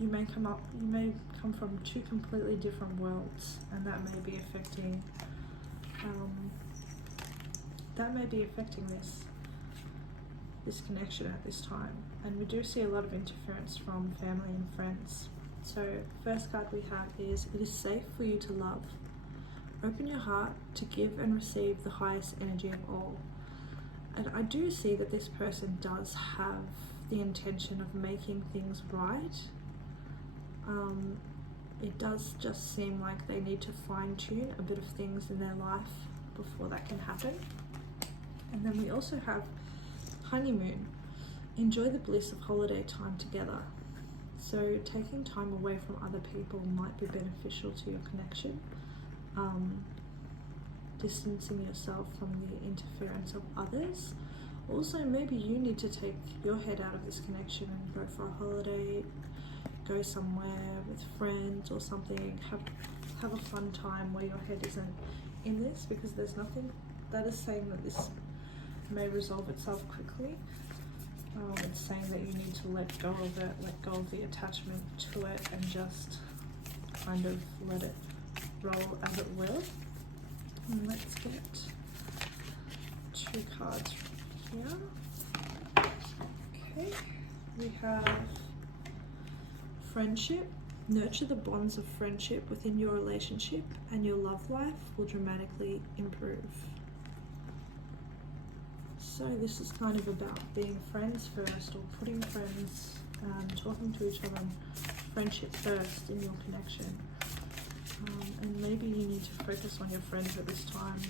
you may come from two completely different worlds, and that may be affecting this connection at this time. And we do see a lot of interference from family and friends. So first card we have is, it is safe for you to love. Open your heart to give and receive the highest energy of all. And I do see that this person does have the intention of making things right. It does just seem like they need to fine-tune a bit of things in their life before that can happen. And then we also have honeymoon. Enjoy the bliss of holiday time together. So taking time away from other people might be beneficial to your connection. Distancing yourself from the interference of others. Also, maybe you need to take your head out of this connection and go for a holiday, go somewhere with friends or something, have a fun time where your head isn't in this, because there's nothing that is saying that this may resolve itself quickly. It's saying that you need to let go of it, let go of the attachment to it, and just kind of let it roll as it will. And let's get 2 cards here. Okay, we have friendship. Nurture the bonds of friendship within your relationship and your love life will dramatically improve. So this is kind of about being friends first, or putting friends, talking to each other, and friendship first in your connection. And maybe you need to focus on your friends at this time.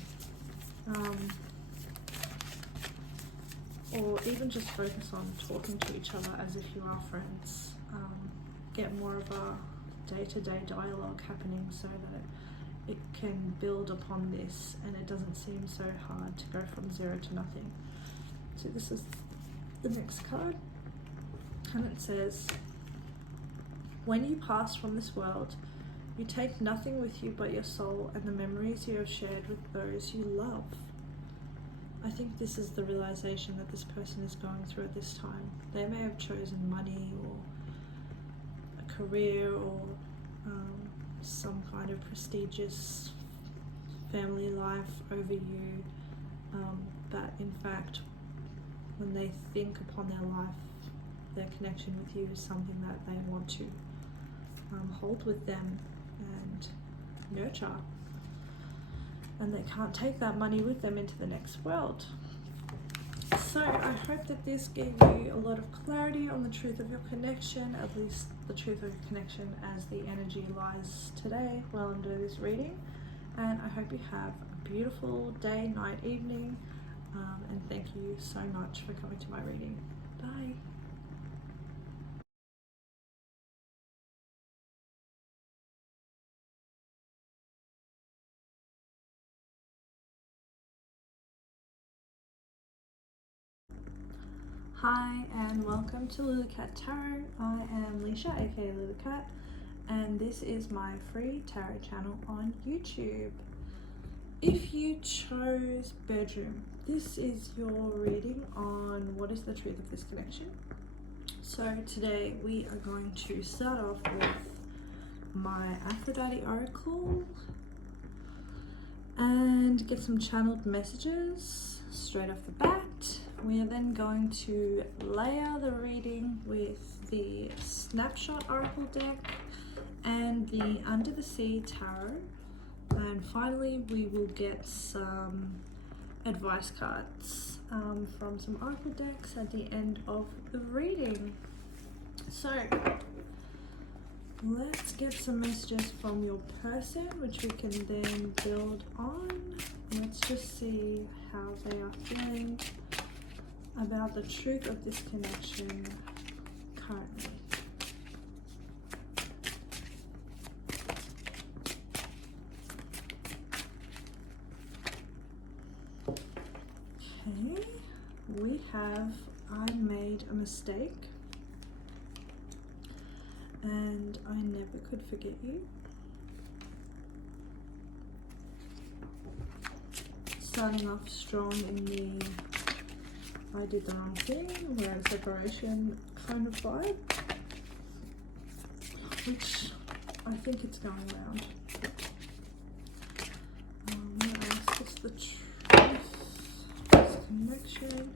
Or even just focus on talking to each other as if you are friends. Get more of a day-to-day dialogue happening so that it can build upon this and it doesn't seem so hard to go from 0 to nothing. So this is the next card, and it says, when you pass from this world, you take nothing with you but your soul and the memories you have shared with those you love. I think this is the realization that this person is going through at this time. They may have chosen money or a career or some kind of prestigious family life over you, but in fact, when they think upon their life, their connection with you is something that they want to hold with them and nurture. And they can't take that money with them into the next world. So I hope that this gave you a lot of clarity on the truth of your connection, at least the truth of your connection as the energy lies today while I'm doing this reading. And I hope you have a beautiful day, night, evening, and thank you so much for coming to my reading. Bye. Hi and welcome to Lulicat Tarot. I am Leisha, aka Lulicat, and this is my free tarot channel on YouTube. If you chose bedroom, this is your reading on what is the truth of this connection. So today we are going to start off with my Aphrodite oracle and get some channeled messages straight off the bat. We are then going to layer the reading with the Snapshot oracle deck and the Under the Sea tarot, and finally we will get some advice cards from some oracle decks at the end of the reading. So let's get some messages from your person, which we can then build on. Let's just see how they are feeling about the truth of this connection currently. Okay, we have I made a mistake and I never could forget you. Starting off strong in the I did the wrong thing, we're in separation kind of vibe, which I think it's going around. What else is the truth of this connection?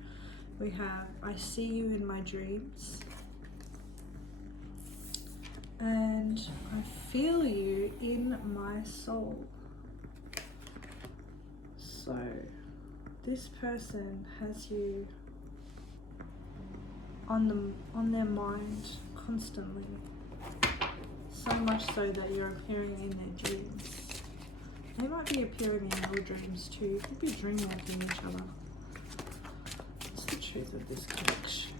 We have I see you in my dreams, and I feel you in my soul. So this person has you on their mind constantly, so much so that you're appearing in their dreams. They might be appearing in your dreams too. You could be dreamwalking each other. What's the truth of this connection?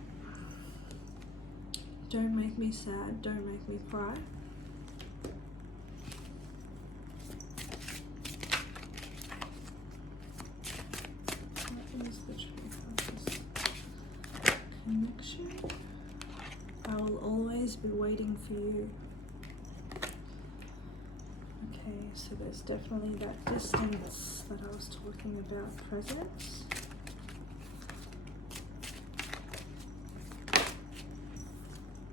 Don't make me sad, don't make me cry. What is the truth of this connection? I will always be waiting for you. Okay, so there's definitely that distance that I was talking about present.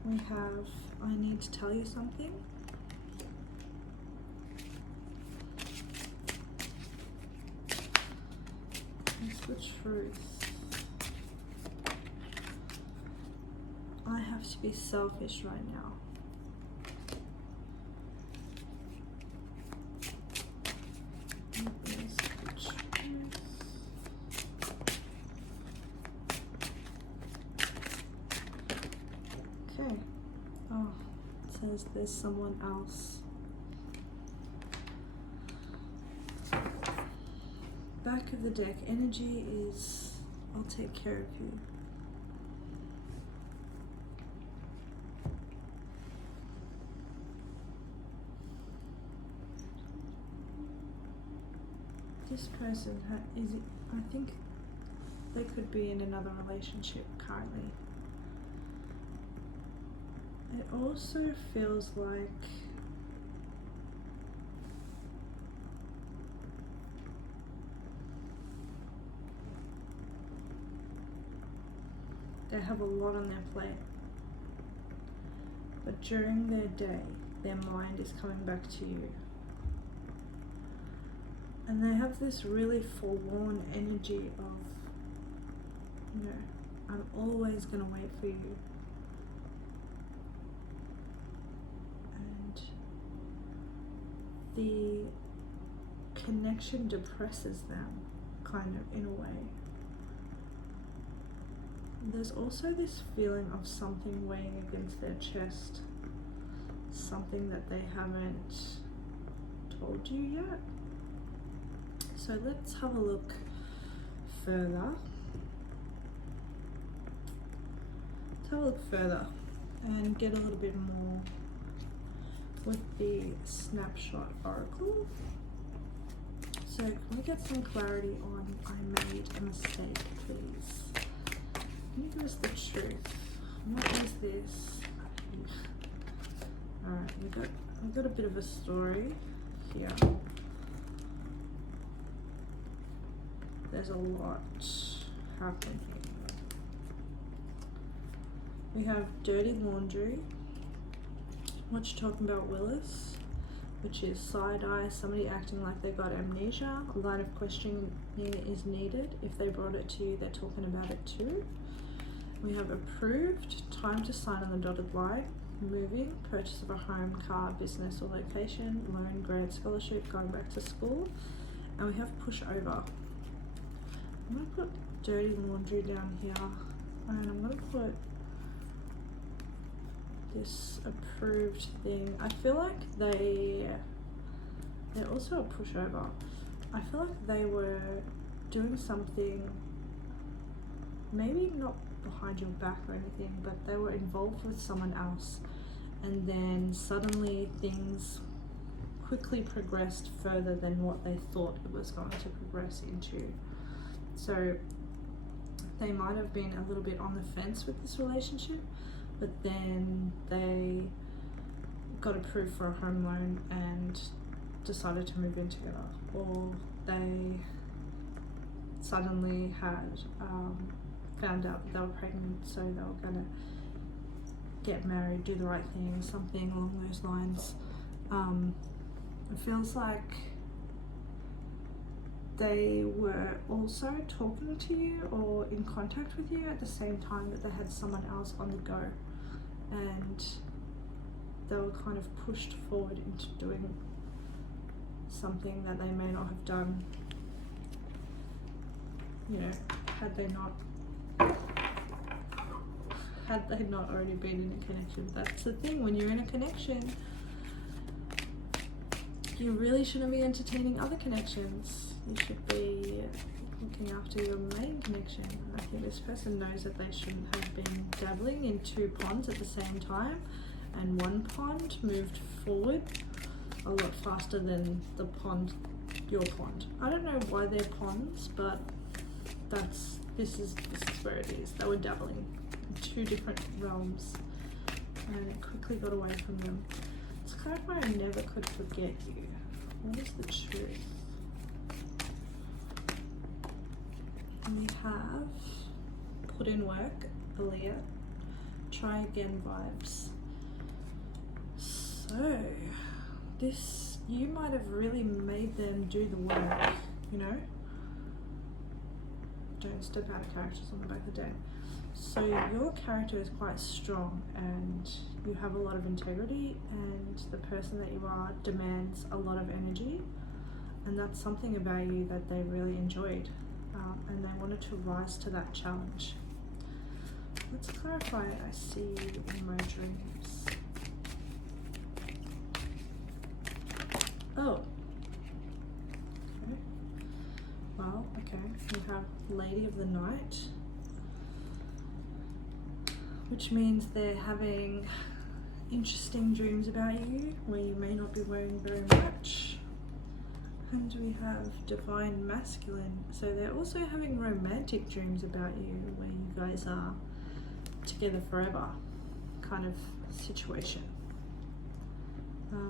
We have, I need to tell you something. It's the truth. I have to be selfish right now. What is the truth? Okay. Oh, it says there's someone else. Back of the deck, energy is, I'll take care of you. This person I think they could be in another relationship currently. It also feels like they have a lot on their plate, but during their day, their mind is coming back to you. And they have this really forlorn energy of, you know, I'm always going to wait for you. And the connection depresses them, kind of, in a way. There's also this feeling of something weighing against their chest, something that they haven't told you yet. So let's have a look further. Let's have a look further and get a little bit more with the snapshot oracle. So can we get some clarity on I made a mistake, please? Can you give us the truth? What is this? Alright, we've got a bit of a story here. There's a lot happening here. We have dirty laundry, what you're talking about, Willis, which is side-eye, somebody acting like they got amnesia. A line of questioning is needed. If they brought it to you, they're talking about it too. We have approved, time to sign on the dotted line, moving, purchase of a home, car, business or location, loan, grant, scholarship, going back to school. And we have push over. I'm going to put dirty laundry down here, and I'm going to put this approved thing. I feel like they're also a pushover. I feel like they were doing something, maybe not behind your back or anything, but they were involved with someone else, and then suddenly things quickly progressed further than what they thought it was going to progress into. So they might have been a little bit on the fence with this relationship, but then they got approved for a home loan and decided to move in together, or they suddenly had found out that they were pregnant, so they were gonna get married, do the right thing, something along those lines. It feels like they were also talking to you or in contact with you at the same time that they had someone else on the go, and they were kind of pushed forward into doing something that they may not have done, you know, had they not already been in a connection. That's the thing, when you're in a connection, you really shouldn't be entertaining other connections. You should be looking after your main connection. I think this person knows that they shouldn't have been dabbling in two ponds at the same time, and one pond moved forward a lot faster than the pond, your pond. I don't know why they're ponds, but this is where it is. They were dabbling in two different realms, and it quickly got away from them. Let's clarify, I never could forget you. What is the truth? We have put in work, Aaliyah, try again vibes. So this, you might have really made them do the work, you know? Don't step out of characters on the back of the deck. So your character is quite strong and you have a lot of integrity, and the person that you are demands a lot of energy, and that's something about you that they really enjoyed, and they wanted to rise to that challenge. Let's clarify, I see you in my dreams. Oh. Okay. Well, okay. We have Lady of the Night, which means they're having interesting dreams about you where you may not be wearing very much. And we have Divine Masculine, so they're also having romantic dreams about you where you guys are together forever kind of situation.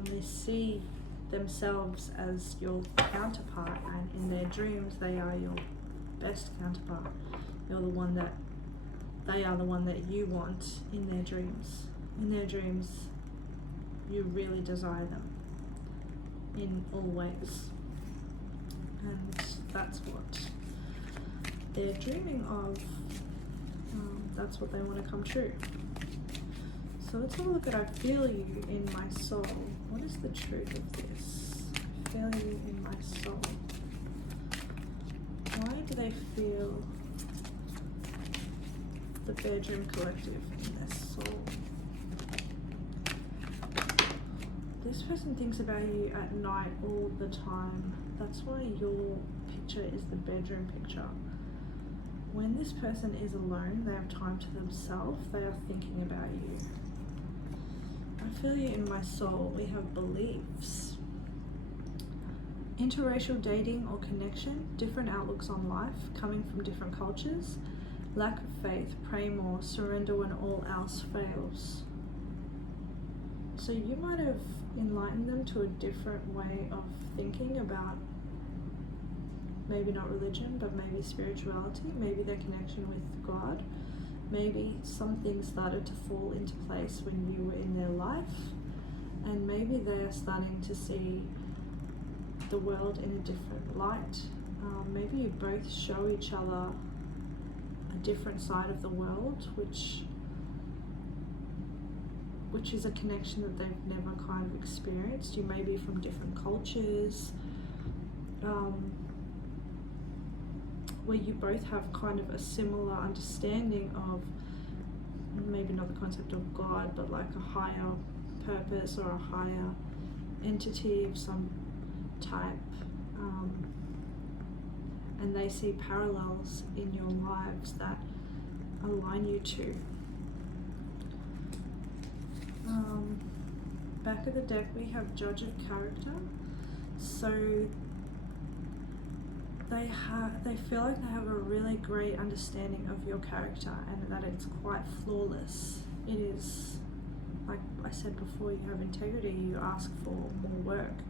They see themselves as your counterpart, and in their dreams they are your best counterpart. You're the one that they are the one that you want in their dreams. In their dreams, you really desire them in all ways. And that's what they're dreaming of. That's what they want to come true. So let's have a look at I feel you in my soul. What is the truth of this? I feel you in my soul. Why do they feel the bedroom collective in their soul? This person thinks about you at night all the time. That's why your picture is the bedroom picture. When this person is alone, they have time to themselves, they are thinking about you. I feel you in my soul. We have beliefs. Interracial dating or connection, different outlooks on life, coming from different cultures, lack of faith, pray more, surrender when all else fails. So you might have enlightened them to a different way of thinking about maybe not religion, but maybe spirituality, maybe their connection with God. Maybe some things started to fall into place when you were in their life, and maybe they're starting to see the world in a different light. Maybe you both show each other a different side of the world, which is a connection that they've never kind of experienced. You may be from different cultures, where you both have kind of a similar understanding of maybe not the concept of God, but like a higher purpose or a higher entity of some type, and they see parallels in your lives that align you to. Back of the deck we have Judge of Character. So they feel like they have a really great understanding of your character, and that it's quite flawless. It is, like I said before, you have integrity, you ask for more work,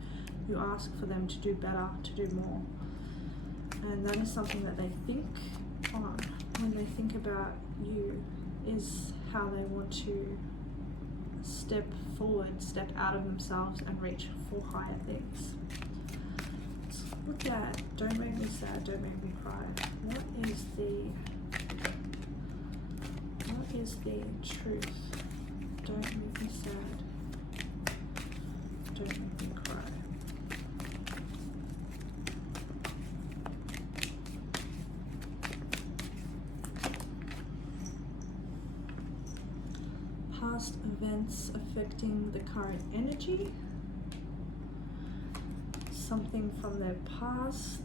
you ask for them to do better, to do more. And that is something that they think on when they think about you, is how they want to step forward, step out of themselves and reach for higher things. Let's look at Don't Make Me Sad, Don't Make Me Cry. What is the truth? Don't make me sad. Don't make me cry. Past events affecting the current energy. Something from their past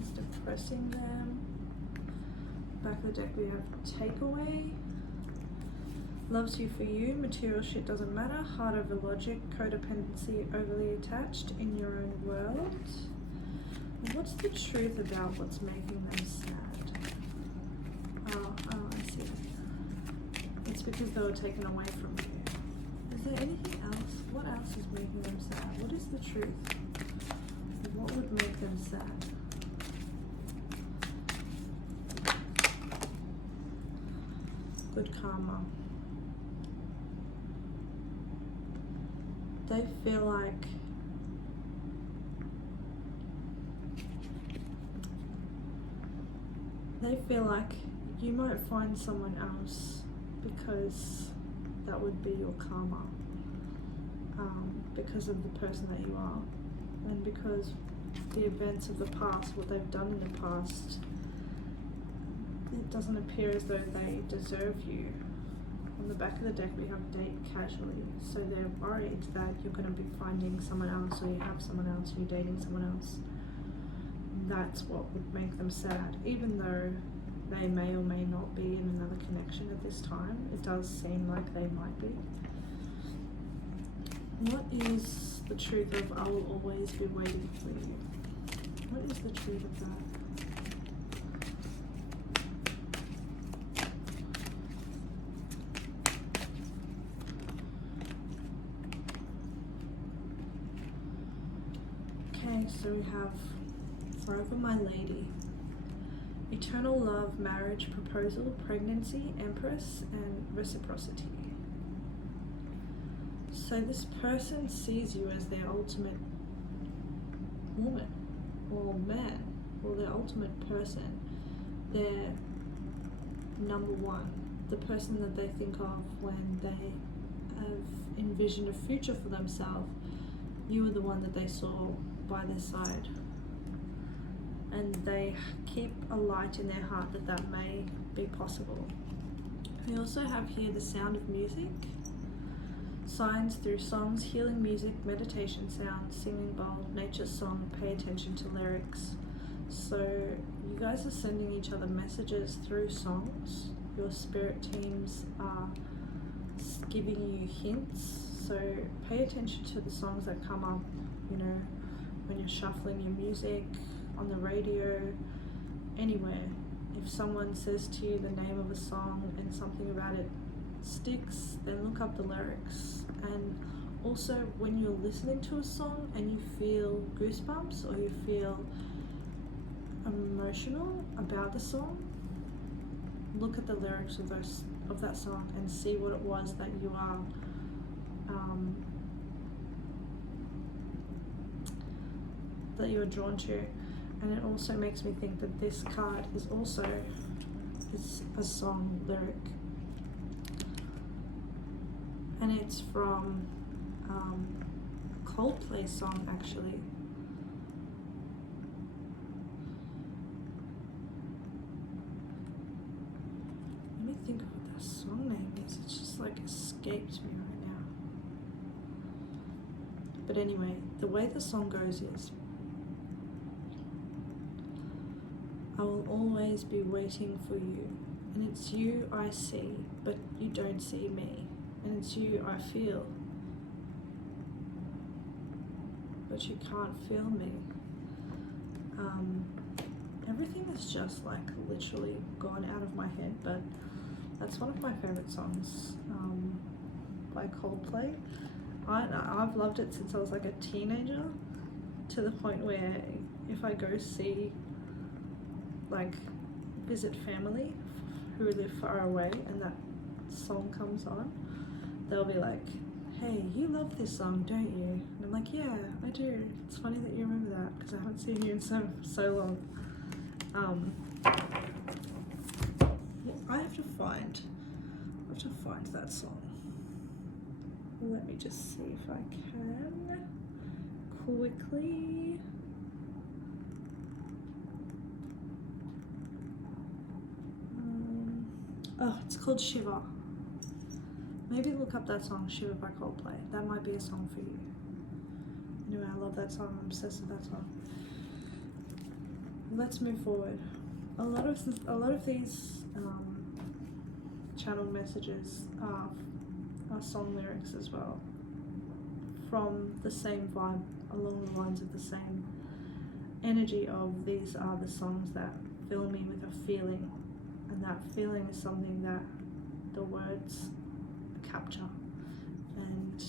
is depressing them. Back of the deck we have takeaway. Loves you for you, material shit doesn't matter, heart over logic, codependency, overly attached, in your own world. What's the truth about what's making them sad? Oh, I see. It's because they were taken away from you. Is there anything else? What else is making them sad? What is the truth? What would make them sad? Good karma. They feel like you might find someone else because that would be your karma, because of the person that you are, and because the events of the past, what they've done in the past, it doesn't appear as though they deserve you. On the back of the deck we have date casually, so they're worried that you're going to be finding someone else, or you have someone else, or you're dating someone else. That's what would make them sad, even though they may or may not be in another connection at this time. It does seem like they might be. What is the truth of I will always be waiting for you? What is the truth of that? Okay, so we have Forever My Lady. Eternal love, marriage, proposal, pregnancy, empress, and reciprocity. So this person sees you as their ultimate woman or man, or their ultimate person, their number one, the person that they think of when they have envisioned a future for themselves. You were the one that they saw by their side, and they keep a light in their heart that that may be possible. We also have here the sound of music, signs through songs, healing music, meditation sounds, singing bowl, nature song, pay attention to lyrics. So you guys are sending each other messages through songs. Your spirit teams are giving you hints, so pay attention to the songs that come up, you know, when you're shuffling your music, on the radio, anywhere. If someone says to you the name of a song and something about it sticks, then look up the lyrics. And also, when you're listening to a song and you feel goosebumps or you feel emotional about the song, look at the lyrics of that song and see what it was that you are drawn to. And it also makes me think that this card is also a song lyric, and it's from a Coldplay song actually. Let me think of what that song name is. It's just like escaped me right now. But anyway, the way the song goes is, I will always be waiting for you, and it's you I see, but you don't see me, and it's you I feel, but you can't feel me. Everything is just like literally gone out of my head, but that's one of my favorite songs by Coldplay. I've loved it since I was like a teenager, to the point where if I go see, like, visit family who live far away and that song comes on, they'll be like, hey, you love this song, don't you? And I'm like, yeah, I do. It's funny that you remember that because I haven't seen you in so long. I have to find that song. Let me just see if I can quickly. Oh, it's called Shiver. Maybe look up that song, Shiver by Coldplay. That might be a song for you. Anyway, I love that song. I'm obsessed with that song. Let's move forward. A lot of these channeled messages are song lyrics as well, from the same vibe, along the lines of the same energy of these are the songs that fill me with a feeling, and that feeling is something that the words capture, and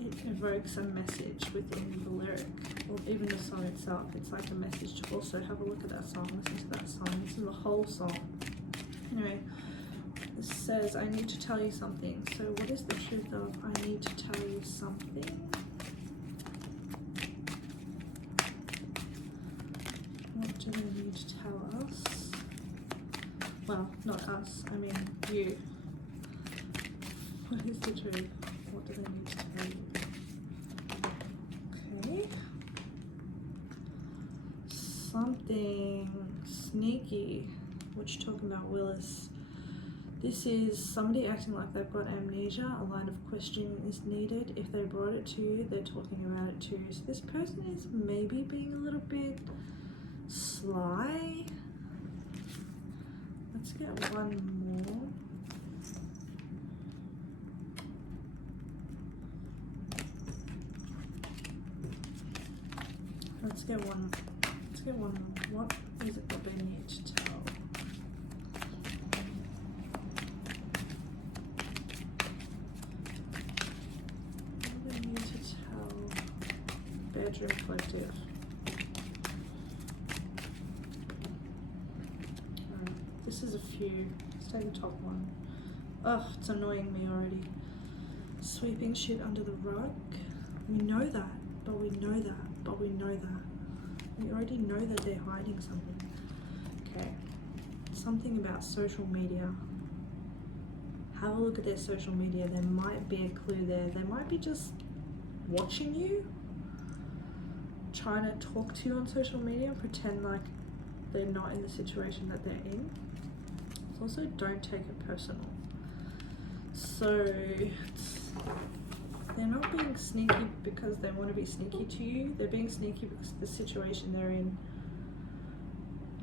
it evokes a message within the lyric, or even the song itself. It's like a message to also have a look at that song, listen to that song. This is a whole song. Anyway, it says, I need to tell you something. So what is the truth of I need to tell you something? What do they need to tell us? Well, not us, I mean you. What is the truth? What do they need to tell you? Okay. Something sneaky, which talking about Willis. This is somebody acting like they've got amnesia. A line of questioning is needed. If they brought it to you, they're talking about it too. So this person is maybe being a little bit sly. Let's get one more. Let's get one more. What is it that they need to tell? What do they need to tell? Bedroom collective. This is a few. Let's take the top one. Ugh, it's annoying me already. Sweeping shit under the rug. We know that, but we know that, but we know that. We already know that they're hiding something. Okay. Something about social media. Have a look at their social media. There might be a clue there. They might be just watching you, trying to talk to you on social media, pretend like they're not in the situation that they're in. Also, don't take it personal. So they're not being sneaky because they want to be sneaky to you. They're being sneaky because the situation they're in,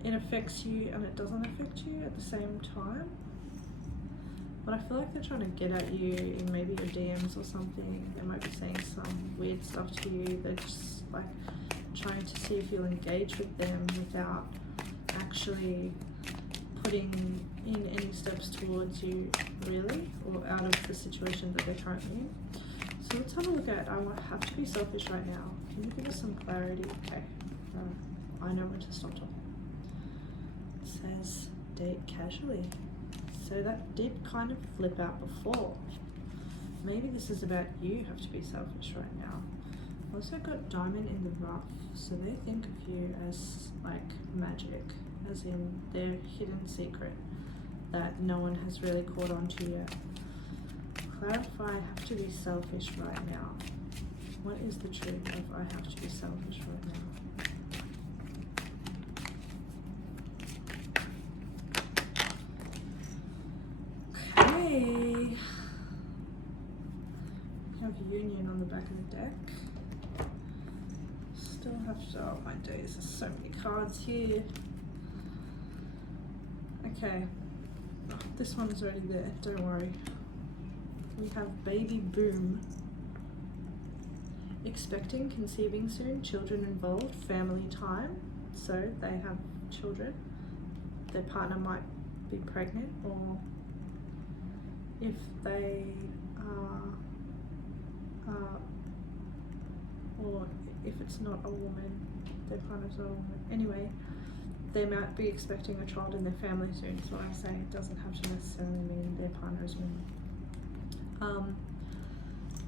it affects you and it doesn't affect you at the same time. But I feel like they're trying to get at you in maybe your DMs or something. They might be saying some weird stuff to you. They're just like trying to see if you'll engage with them without actually putting in any steps towards you, really, or out of the situation that they're currently in. So let's have a look at, I have to be selfish right now. Can you give us some clarity? Okay, I know when to stop talking. It says date casually. So that did kind of flip out before. Maybe this is about you have to be selfish right now. Also got diamond in the rough, so they think of you as like magic, as in their hidden secret that no one has really caught on to yet. Clarify, I have to be selfish right now. What is the truth of I have to be selfish right now? Okay. We have union on the back of the deck. Still have to, oh my days, there's so many cards here. Okay, this one's already there, don't worry. We have baby boom. Expecting, conceiving soon, children involved, family time. So they have children. Their partner might be pregnant, or if they are, or if it's not a woman, their partner's not a woman. Anyway, they might be expecting a child in their family soon. So I say it doesn't have to necessarily mean their partner is woman.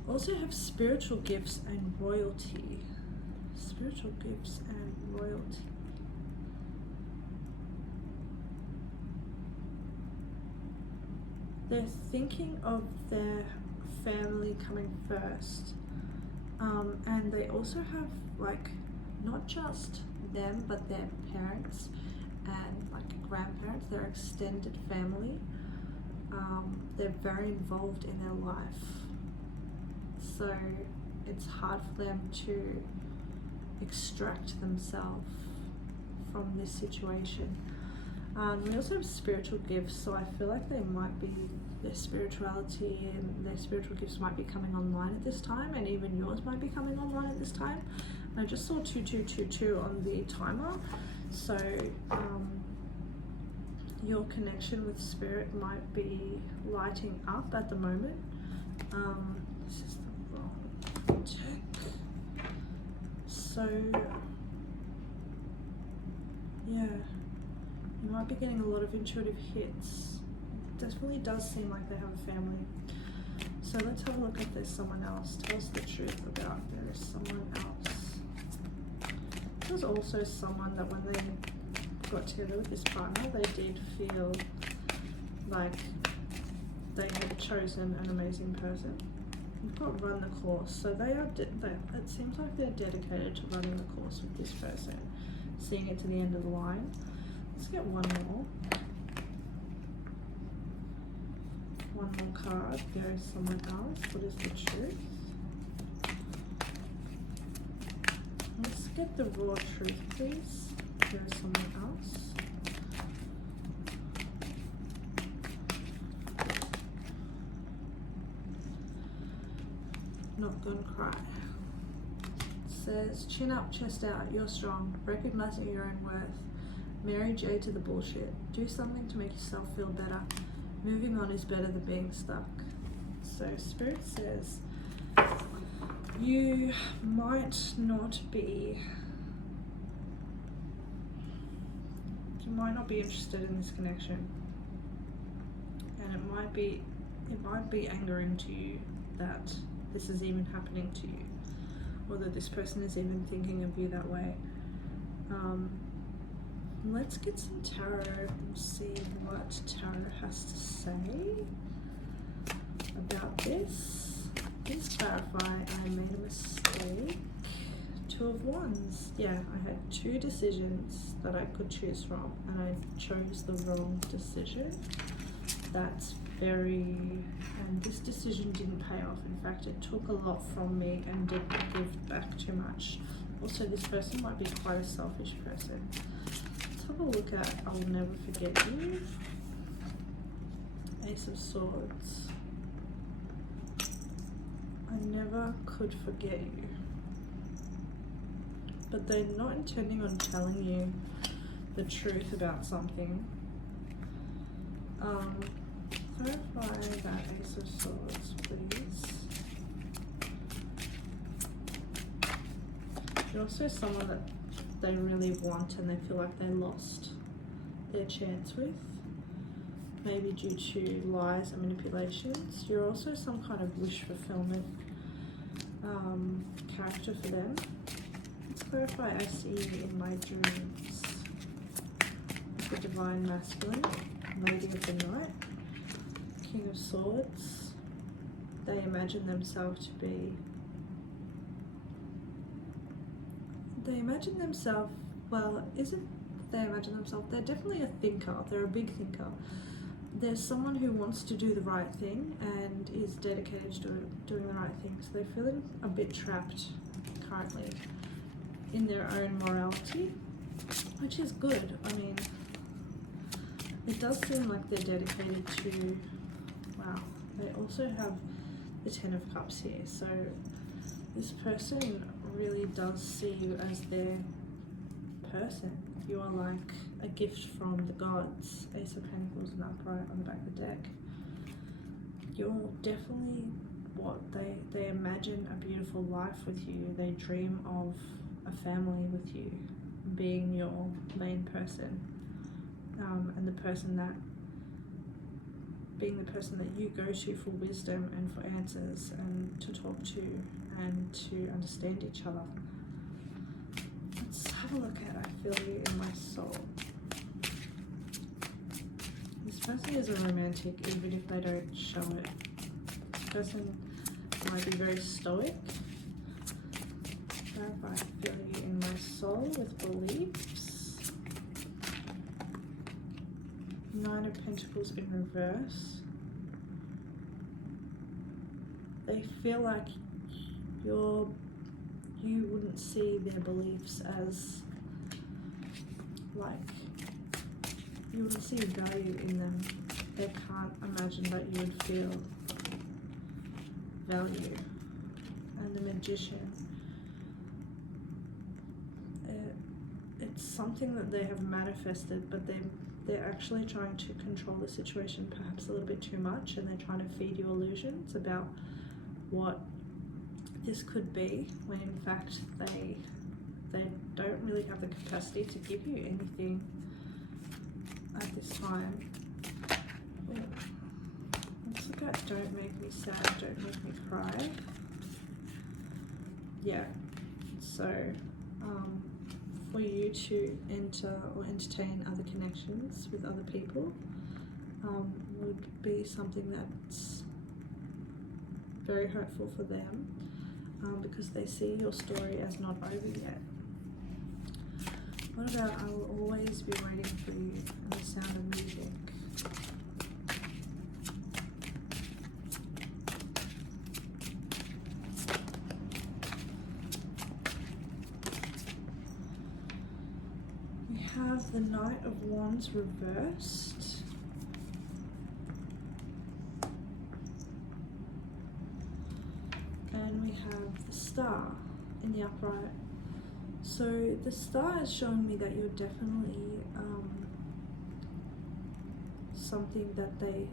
Also have spiritual gifts and royalty. Spiritual gifts and royalty. they're thinking of their family coming first, and they also have like not just them but their parents and like grandparents, their extended family. They're very involved in their life, so it's hard for them to extract themselves from this situation. We also have spiritual gifts, so I feel like they might be, their spirituality and their spiritual gifts might be coming online at this time, and even yours might be coming online at this time. I just saw 2222 on the timer, so your connection with spirit might be lighting up at the moment. This is the wrong deck. So yeah, you might be getting a lot of intuitive hits. It definitely does seem like they have a family. So let's have a look if there's someone else. Tell us the truth about there is someone else. There's also someone that when they got together with this partner, they did feel like they had chosen an amazing person. You've got run the course, so they are. It seems like they're dedicated to running the course with this person, seeing it to the end of the line. Let's get one more. One more card. There is someone else. What is the truth? Let's get the raw truth, please. There is someone else. Not gonna cry. It says, chin up, chest out, you're strong. Recognizing your own worth. Mary J to the bullshit. Do something to make yourself feel better. Moving on is better than being stuck. So Spirit says, you might not be interested in this connection, and it might be angering to you that this is even happening to you, or that this person is even thinking of you that way. Let's get some tarot and see what tarot has to say about this. Please clarify, I made a mistake. Two of Wands. Yeah, I had two decisions that I could choose from, and I chose the wrong decision. That's and this decision didn't pay off. In fact, it took a lot from me and didn't give back too much. Also, this person might be quite a selfish person. Let's have a look at I'll Never Forget You. Ace of Swords. I never could forget you. But they're not intending on telling you the truth about something. Clarify that Ace of Swords, please. You're also someone that they really want and they feel like they lost their chance with, maybe due to lies and manipulations. You're also some kind of wish fulfillment character for them. Let's clarify, I see you in my dreams. The Divine Masculine, Lady of the Night, King of Swords. They imagine themselves to be, well, isn't they imagine themselves, they're definitely a thinker, they're a big thinker. There's someone who wants to do the right thing and is dedicated to doing the right thing, so they're feeling a bit trapped currently in their own morality, which is good. I mean, it does seem like they're dedicated to, wow, they also have the Ten of Cups here, so this person really does see you as their person. You are like a gift from the gods. Ace of Pentacles and upright on the back of the deck. You're definitely what they imagine a beautiful life with you. They dream of a family with you, being your main person, and being the person that you go to for wisdom and for answers and to talk to and to understand each other. Let's have a look at I Feel You in My Soul. This person is a romantic, even if they don't show it. This person might be very stoic. I feel you in my soul with beliefs. 9 of Pentacles in reverse. They feel like you wouldn't see their beliefs as like, you wouldn't see value in them. They can't imagine that you would feel value. And the Magician, it's something that they have manifested, but they're actually trying to control the situation perhaps a little bit too much, and they're trying to feed you illusions about what this could be, when in fact they don't really have the capacity to give you anything at this time. Let's look at don't make me sad, don't make me cry. Yeah, so for you to enter or entertain other connections with other people would be something that's very hurtful for them, because they see your story as not over yet. What about I will always be waiting for you and the sound of music? We have the Knight of Wands reversed. And we have the Star in the upright. So the Star is showing me that you're definitely something that they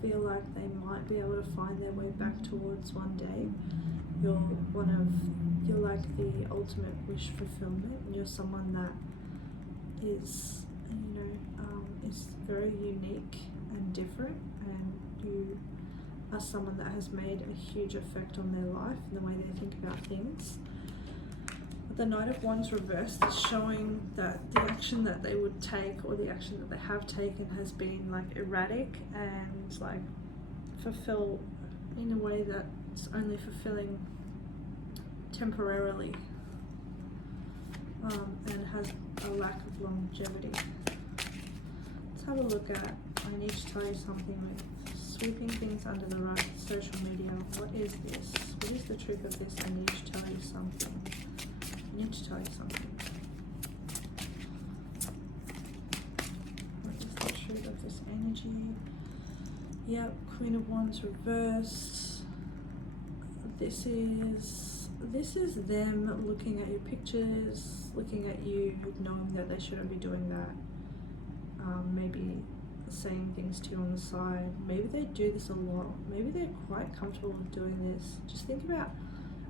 feel like they might be able to find their way back towards one day. You're like the ultimate wish fulfillment, and you're someone that is, is very unique and different, and you are someone that has made a huge effect on their life and the way they think about things. But the Knight of Wands reversed is showing that the action that they would take, or the action that they have taken, has been like erratic and like fulfill in a way that's only fulfilling temporarily, and has a lack of longevity. Let's have a look at, I need to tell you something with sweeping things under the rug, social media. What is this? What is the truth of this? I need to tell you something. I need to tell you something. What is the truth of this energy? Yep, Queen of Wands reversed. This is them looking at your pictures, looking at you, knowing that they shouldn't be doing that. Maybe saying things to you on the side. Maybe they do this a lot. Maybe they're quite comfortable with doing this. Just think about,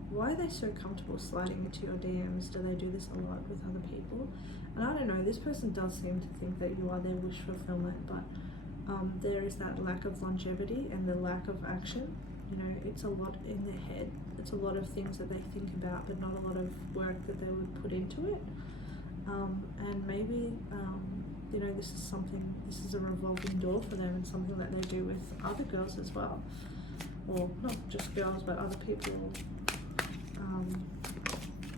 why are they so comfortable sliding into your DMs? Do they do this a lot with other people? And I don't know, this person does seem to think that you are their wish fulfillment, but there is that lack of longevity and the lack of action. You know, it's a lot in their head. It's a lot of things that they think about, but not a lot of work that they would put into it. And maybe, this is a revolving door for them, and something that they do with other girls as well. Or not just girls, but other people,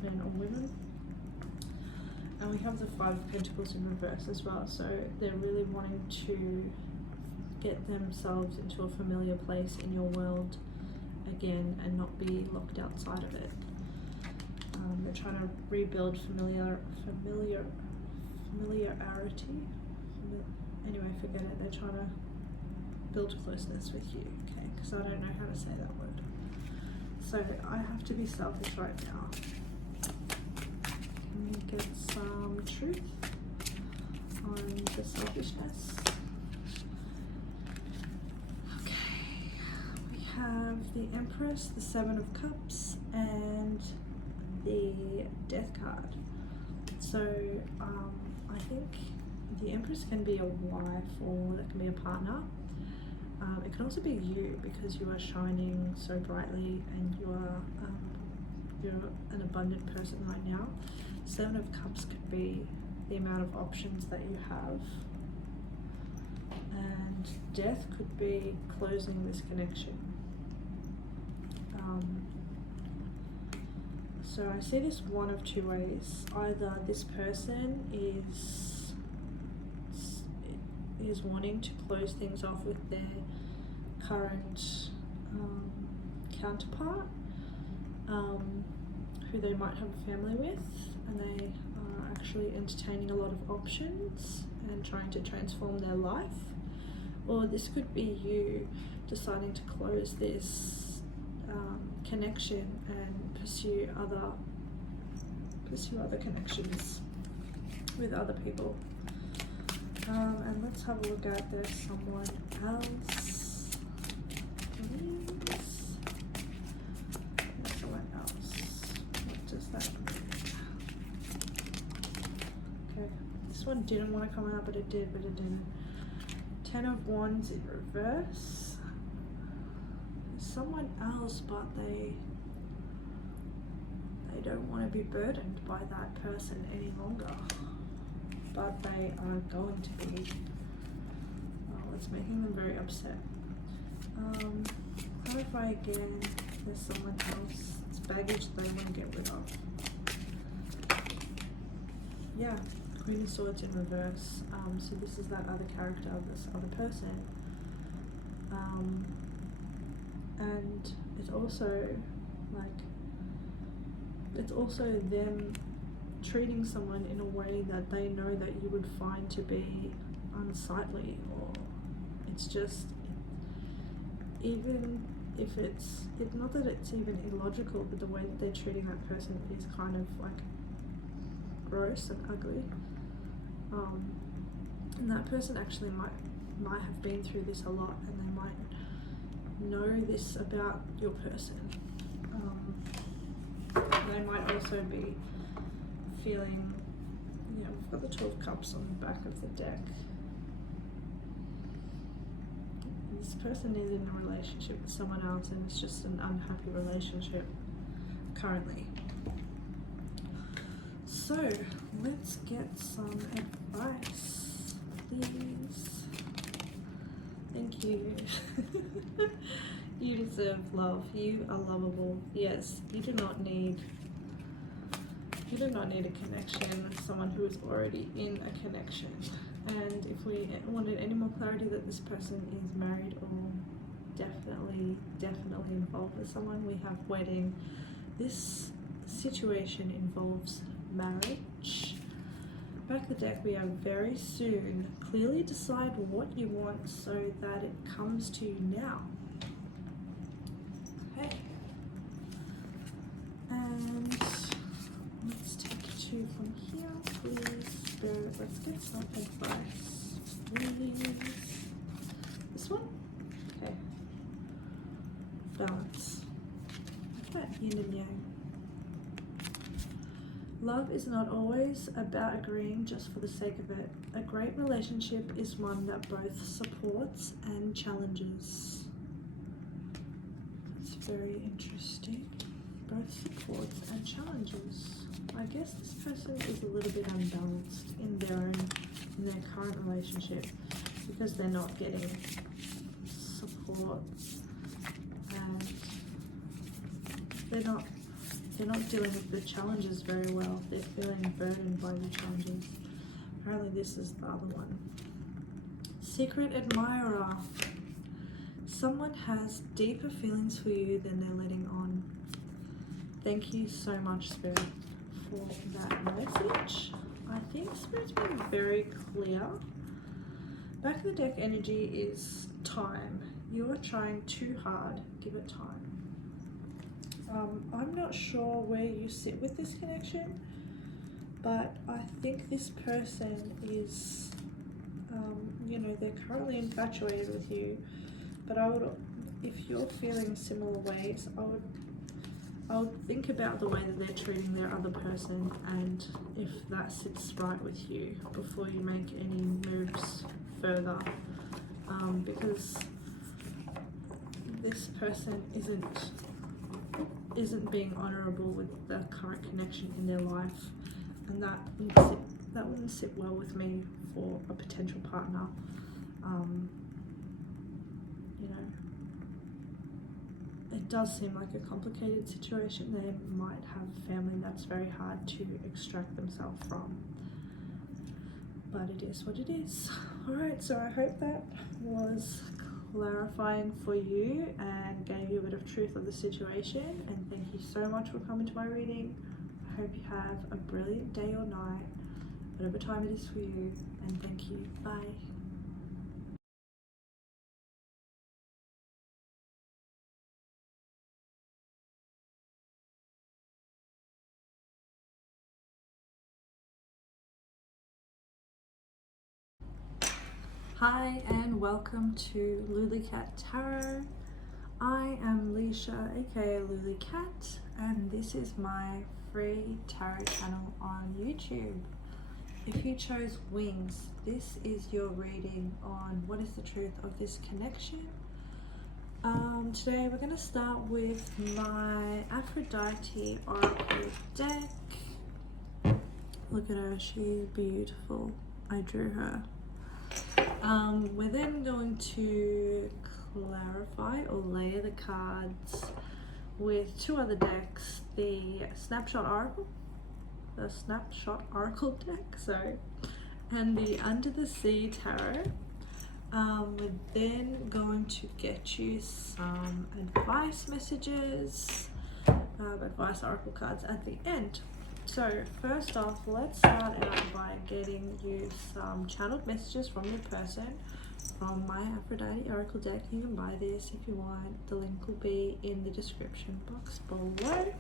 men or women. And we have the Five of Pentacles in reverse as well. So they're really wanting to get themselves into a familiar place in your world again and not be locked outside of it. They're trying to rebuild familiarity. Anyway, forget it. They're trying to build closeness with you, okay? Because I don't know how to say that word. So I have to be selfish right now. Can we get some truth on the selfishness? Okay, we have the Empress, the Seven of Cups, and the Death card. So I think the Empress can be a wife, or that can be a partner. It can also be you, because you are shining so brightly and you're an abundant person right now. Seven of Cups could be the amount of options that you have, And death could be closing this connection. So I see this one of two ways. Either this person is wanting to close things off with their current counterpart, who they might have a family with, and they are actually entertaining a lot of options and trying to transform their life. Or this could be you deciding to close this connection and pursue other connections with other people. And let's have a look at there's someone else. Please. There's someone else. What does that mean? Okay, this one didn't want to come out, but it did, but it didn't. 10 of Wands in reverse. Someone else, but they don't want to be burdened by that person any longer, but they are going to be. Oh, it's making them very upset. Clarify again. There's someone else. It's baggage they want to get rid of. Yeah, Queen of Swords in reverse. So this is that other character of this other person. And it's also them treating someone in a way that they know that you would find to be unsightly, or it's just, even if it's not that it's even illogical, but the way that they're treating that person is kind of like gross and ugly. And that person actually might have been through this a lot, and they might know this about your person. They might also be feeling, we've got the 12 cups on the back of the deck. This person is in a relationship with someone else, and it's just an unhappy relationship currently. So let's get some advice, please. Thank you. You deserve love. You are lovable. Yes, you do not need a connection with someone who is already in a connection. And if we wanted any more clarity that this person is married or definitely involved with someone, we have wedding. This situation involves marriage. Back of the deck, we have very soon. Clearly decide what you want so that it comes to you now. Okay. And let's take 2 from here, please. Spirit, let's get some advice, please. This one? Okay. Balance. Look at that yin and yang. Love is not always about agreeing just for the sake of it. A great relationship is one that both supports and challenges. That's very interesting. Both supports and challenges. I guess this person is a little bit unbalanced in their current relationship, because they're not getting support, and they're not dealing with the challenges very well. They're feeling burdened by the challenges. Apparently this is the other one. Secret admirer. Someone has deeper feelings for you than they're letting on. Thank you so much, Spirit, for that message. I think Spirit's been very clear. Back of the deck energy is time. You are trying too hard. Give it time. I'm not sure where you sit with this connection, but I think this person is, they're currently infatuated with you, but if you're feeling similar ways, I would think about the way that they're treating their other person, and if that sits right with you before you make any moves further, because this person isn't being honourable with the current connection in their life, and that wouldn't sit well with me for a potential partner. You know, it does seem like a complicated situation. They might have family that's very hard to extract themselves from, but it is what it is. Alright, so I hope that was clarifying for you and gave you a bit of truth of the situation, and thank you so much for coming to my reading. I hope you have a brilliant day or night, whatever time it is for you, and thank you. Bye. Hi and welcome to lulicat.tarot. I am Leisha, aka lulicat, and this is my free tarot channel on YouTube. If you chose wings, this is your reading on what is the truth of this connection. Today we're going to start with my Aphrodite Oracle deck. Look at her, she's beautiful. I drew her. We're then going to clarify or layer the cards with two other decks, the Snapshot Oracle deck, and the Under the Sea Tarot. We're then going to get you some advice messages, advice oracle cards at the end. So first off, let's start out by getting you some channeled messages from your person from my Aphrodite Oracle deck. You can buy this if you want. The link will be in the description box below.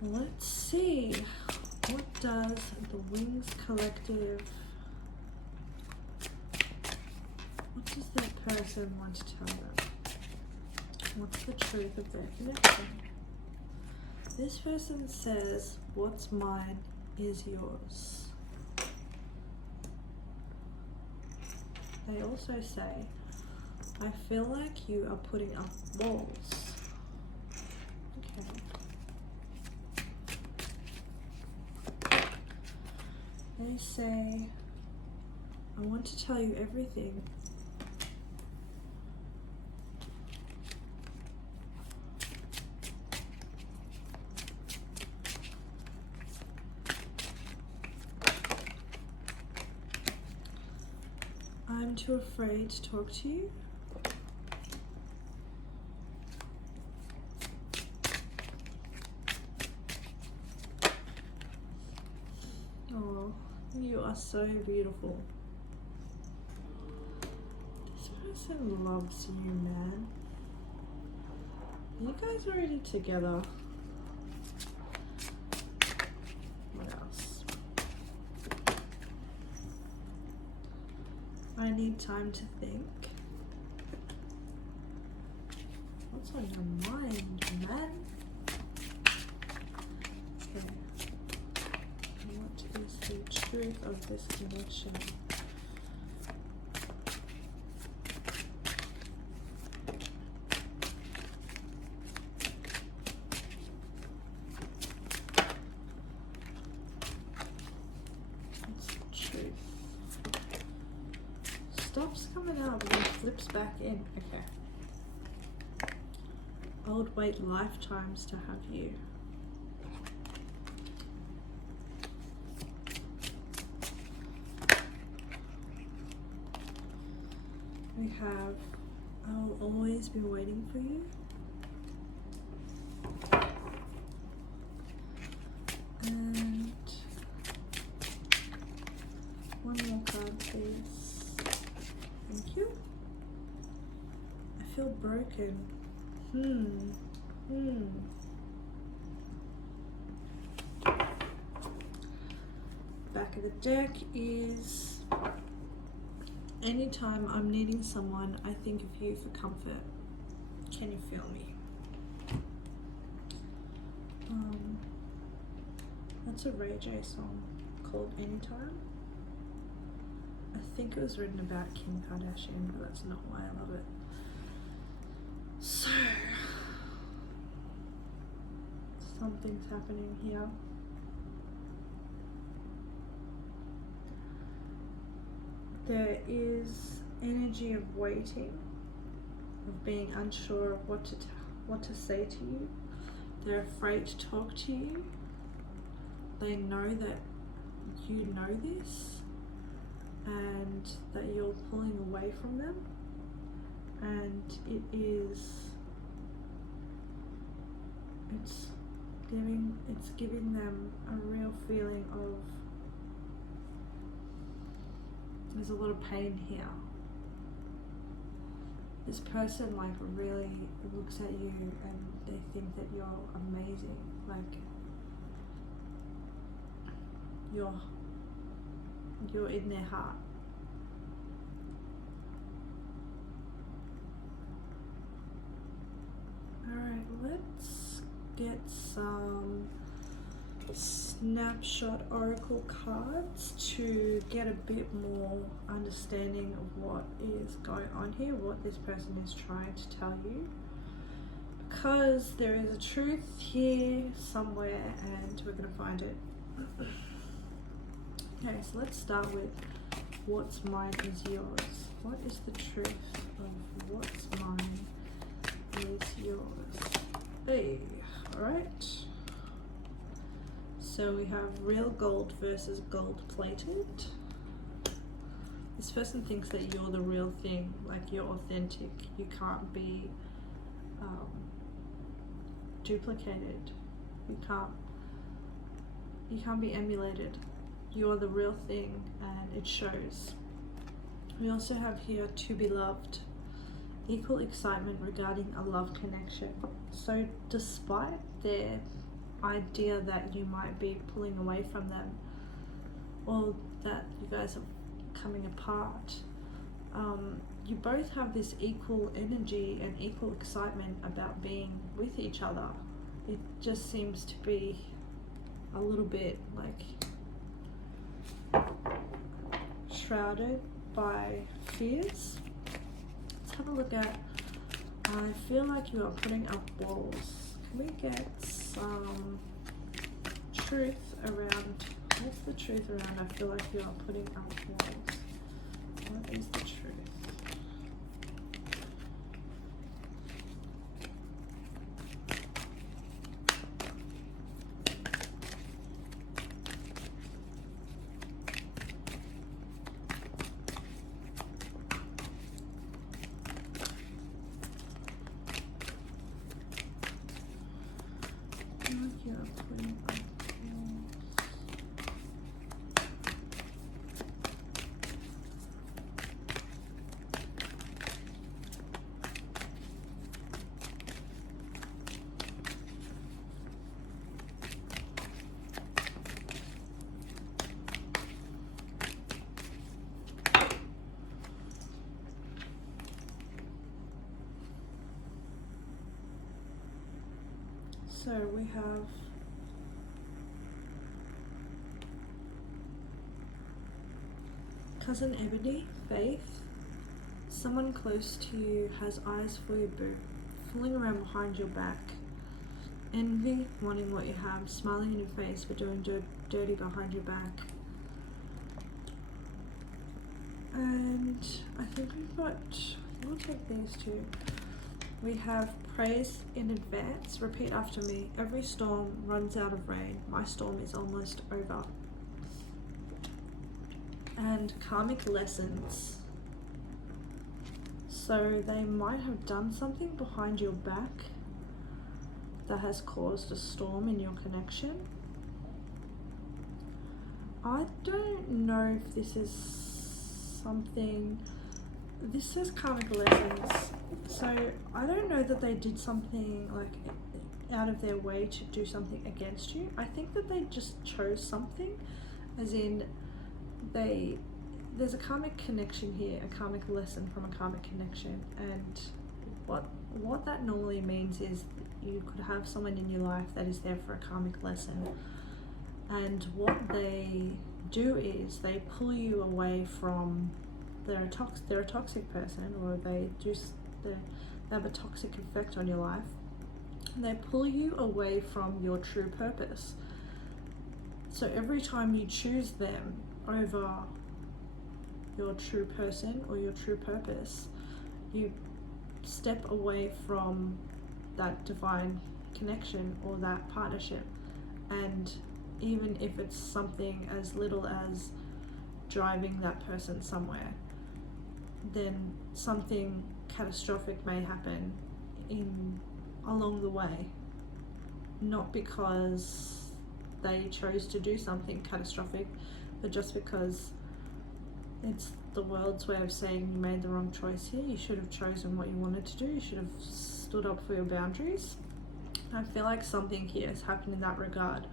Let's see, what does the Wings Collective, what does that person want to tell them? What's the truth of their connection? This person says, what's mine is yours. They also say, I feel like you are putting up walls. Okay. They say, I want to tell you everything. I'm too afraid to talk to you. Oh, you are so beautiful. This person loves you, man. You guys are already together. What else? I need time to think. What's on your mind, man? Okay. What is the truth of this connection? What's the truth? Stops coming out and then flips back in. Okay. Old wait lifetimes to have you. We have, I'll always be waiting for you. And one more card, please. Thank you. I feel broken. Back of the deck is, anytime I'm needing someone, I think of you for comfort. Can you feel me? That's a Ray J song called Anytime. I think it was written about Kim Kardashian, but that's not why I love it. So, something's happening here. There is energy of waiting, of being unsure of what to say to you. They're afraid to talk to you. They know that you know this and that you're pulling away from them, and it's giving them a real feeling of, there's a lot of pain here. This person like really looks at you and they think that you're amazing, like you're in their heart. Alright, let's get some snapshot oracle cards to get a bit more understanding of what is going on here, what this person is trying to tell you, because there is a truth here somewhere and we're going to find it. Okay, so let's start with what's mine is yours. What is the truth of what's mine is yours? Hey, alright. So we have real gold versus gold plated. This person thinks that you're the real thing, like you're authentic. You can't be duplicated. You can't be emulated. You're the real thing and it shows. We also have here to be loved. Equal excitement regarding a love connection. So despite their idea that you might be pulling away from them or that you guys are coming apart, you both have this equal energy and equal excitement about being with each other. It just seems to be a little bit like shrouded by fears. Let's have a look at, I feel like you are putting up walls. Can we get some truth around, what's the truth around I feel like you are putting up walls? What is the truth? So we have Cousin Ebony, faith. Someone close to you has eyes for your boo, fooling around behind your back. Envy, wanting what you have, smiling in your face but doing dirty behind your back. And I think we've got, we'll take these two. We have praise in advance. Repeat after me. Every storm runs out of rain. My storm is almost over. And karmic lessons. So they might have done something behind your back that has caused a storm in your connection. I don't know if this is something, this says karmic lessons, so I don't know that they did something like out of their way to do something against you. I think that they just chose something, as in there's a karmic connection here, a karmic lesson from a karmic connection, and what that normally means is you could have someone in your life that is there for a karmic lesson, and what they do is they pull you away from, they're a toxic person, or they have a toxic effect on your life. They pull you away from your true purpose. So every time you choose them over your true person or your true purpose. You step away from that divine connection or that partnership, and even if it's something as little as driving that person somewhere, then something catastrophic may happen along the way, not because they chose to do something catastrophic, but just because it's the world's way of saying you made the wrong choice here. You should have chosen what you wanted to do. You should have stood up for your boundaries. I feel like something here has happened in that regard,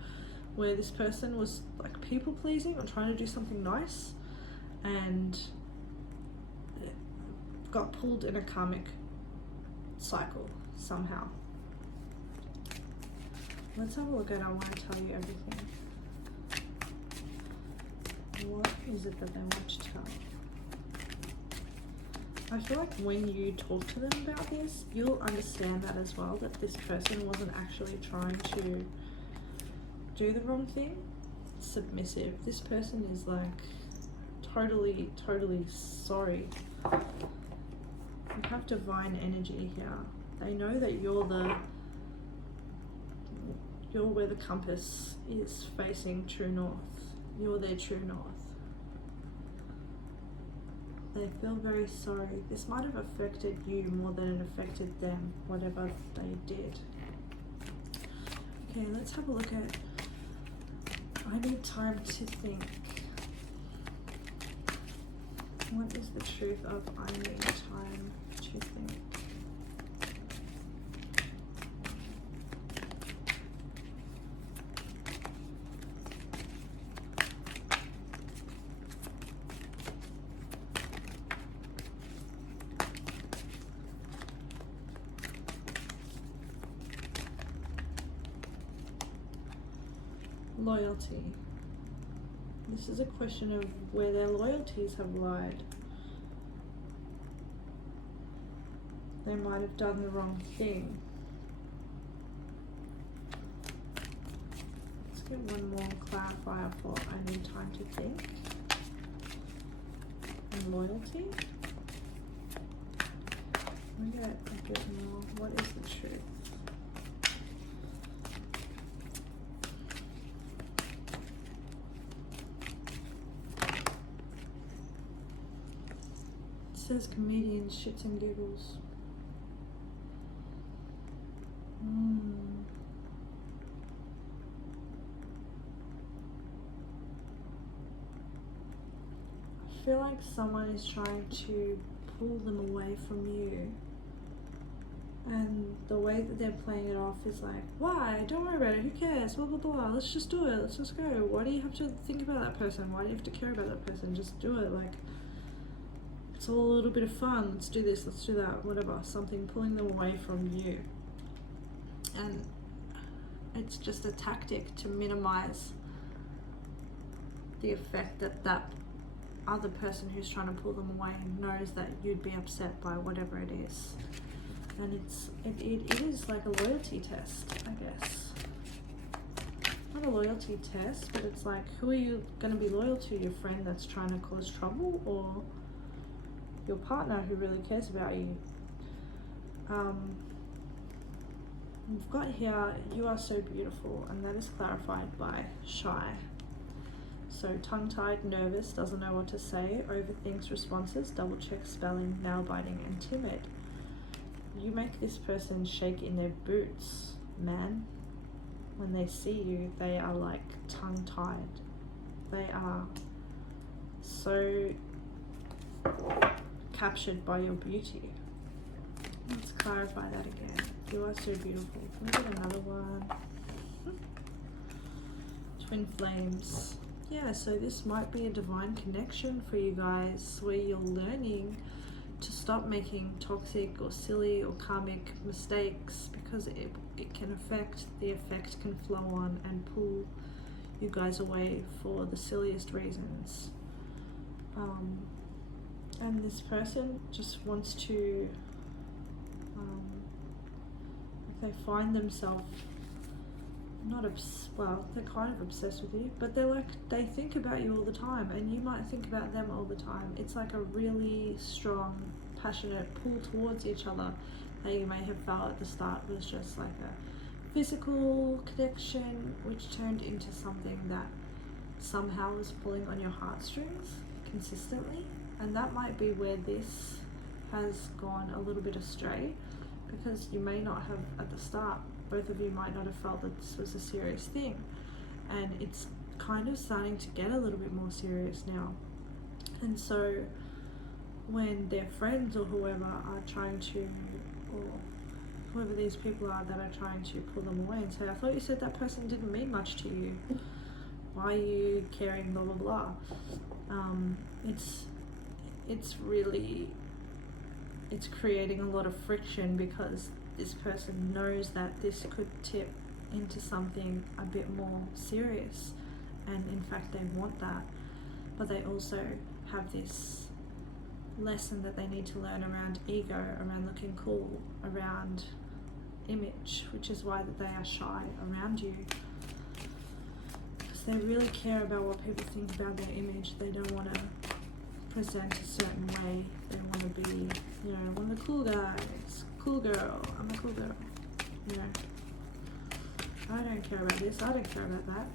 where this person was like people pleasing or trying to do something nice and got pulled in a karmic cycle somehow. Let's have a look at it. I want to tell you everything. What is it that they want to tell? I feel like when you talk to them about this, you'll understand that as well, that this person wasn't actually trying to do the wrong thing. Submissive. This person is like totally sorry. You have divine energy here. They know that you're where the compass is facing true north. You're their true north. They feel very sorry. This might have affected you more than it affected them, whatever they did. Okay, let's have a look at... I need time to think. What is the truth of I need time to think? Loyalty. This is a question of where their loyalties have lied. They might have done the wrong thing. Let's get one more clarifier for I need time to think. And loyalty. We get a bit more. What is the truth? It says comedians, shits and giggles. I feel like someone is trying to pull them away from you, and the way that they're playing it off is like, why? Don't worry about it, who cares, blah blah blah, let's just do it, let's just go. Why do you have to think about that person? Why do you have to care about that person? Just do it. Like, it's all a little bit of fun. Let's do this, let's do that, whatever. Something pulling them away from you. And it's just a tactic to minimize the effect that that other person who's trying to pull them away knows that you'd be upset by whatever it is. And it is like a loyalty test, I guess. Not a loyalty test, but it's like, who are you going to be loyal to? Your friend that's trying to cause trouble, or your partner who really cares about you? We've got here, you are so beautiful, and that is clarified by shy. So tongue-tied, nervous, doesn't know what to say, overthinks responses, double-check spelling, nail-biting, and timid. You make this person shake in their boots, man. When they see you, they are like tongue-tied. They are so captured by your beauty. Let's clarify that again. You are so beautiful. Can we get another one? Twin flames. Yeah, so this might be a divine connection for you guys, where you're learning to stop making toxic or silly or karmic mistakes, because it can affect, the effect can flow on and pull you guys away for the silliest reasons. And this person just wants to, if they find themselves well, they're kind of obsessed with you, but they're like, they think about you all the time, and you might think about them all the time. It's like a really strong, passionate pull towards each other that you may have felt at the start was just like a physical connection, which turned into something that somehow was pulling on your heartstrings consistently. And that might be where this has gone a little bit astray, because you may not have at the start, both of you might not have felt that this was a serious thing, and it's kind of starting to get a little bit more serious now. And so when their friends or whoever are trying to, or whoever these people are that are trying to pull them away and say, I thought you said that person didn't mean much to you, why are you caring, blah blah blah, it's creating a lot of friction, because this person knows that this could tip into something a bit more serious, and in fact they want that, but they also have this lesson that they need to learn around ego, around looking cool, around image, which is why that they are shy around you, because they really care about what people think about their image. They don't want to present a certain way. They want to be, you know, one of the cool guys, cool girl, I'm a cool girl, you know. I don't care about this, I don't care about that.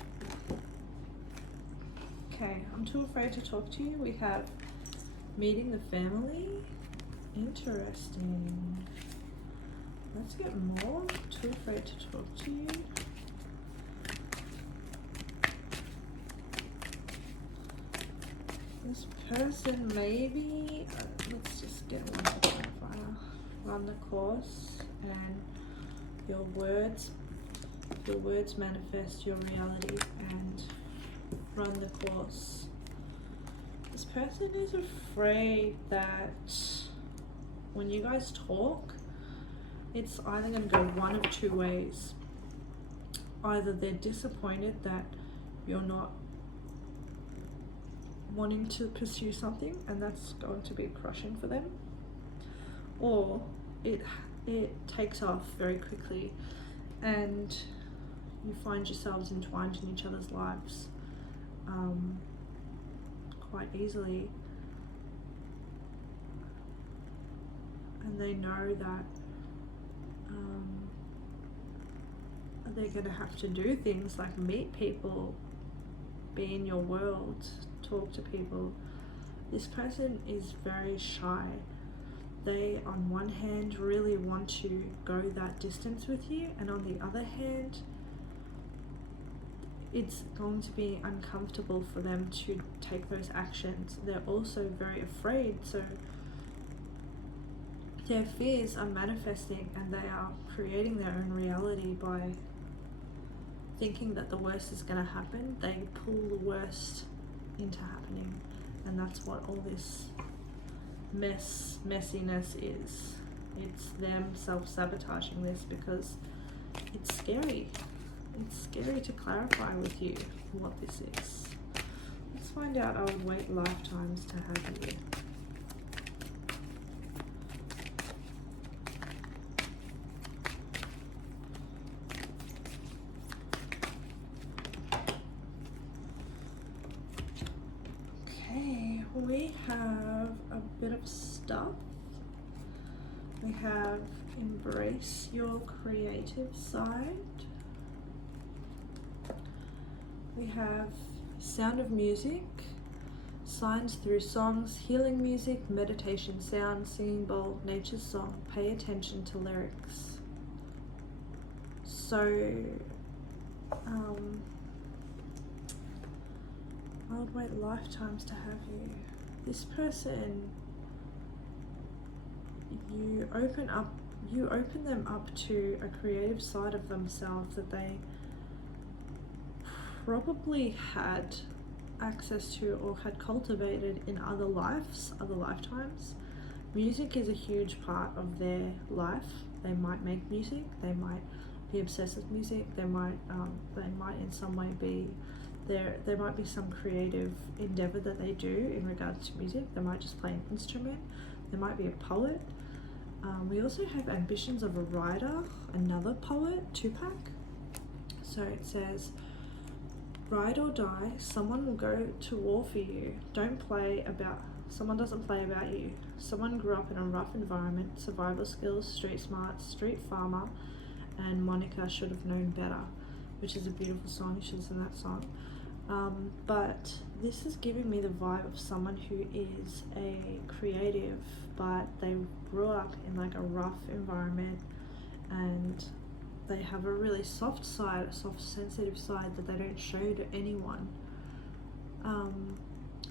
Okay, I'm too afraid to talk to you. We have meeting the family. Interesting. Let's get more. Too afraid to talk to you. This person maybe, let's just get one fire. Run the course, and your words manifest your reality, and run the course. This person is afraid that when you guys talk, it's either going to go one of two ways. Either they're disappointed that you're not wanting to pursue something, and that's going to be crushing for them, or it takes off very quickly and you find yourselves entwined in each other's lives quite easily, and they know that they're going to have to do things like meet people, be in your world, talk to people. This person is very shy. They, on one hand, really want to go that distance with you, and on the other hand, it's going to be uncomfortable for them to take those actions. They're also very afraid, so their fears are manifesting, and they are creating their own reality by thinking that the worst is going to happen. They pull the worst into happening, and that's what all this messiness is. It's them self-sabotaging this because it's scary. It's scary to clarify with you what this is. Let's find out. I would wait lifetimes to have you. Okay, we have a bit of stuff. We have embrace your creative side. We have sound of music, signs through songs, healing music, meditation sound, singing bowl, nature's song. Pay attention to lyrics. So, I would wait lifetimes to have you. This person, you open them up to a creative side of themselves that they probably had access to or had cultivated in other lives, other lifetimes. Music is a huge part of their life. They might make music, they might be obsessed with music, they might in some way be there might be some creative endeavor that they do in regards to music. They might just play an instrument, they might be a poet. We also have ambitions of a writer, another poet, Tupac. So it says, ride or die, someone will go to war for you. Someone doesn't play about you. Someone grew up in a rough environment, survival skills, street smart, street farmer, and Monica should have known better, which is a beautiful song. You should listen to that song. But this is giving me the vibe of someone who is a creative, but they grew up in like a rough environment, and they have a really soft side, a soft, sensitive side that they don't show to anyone.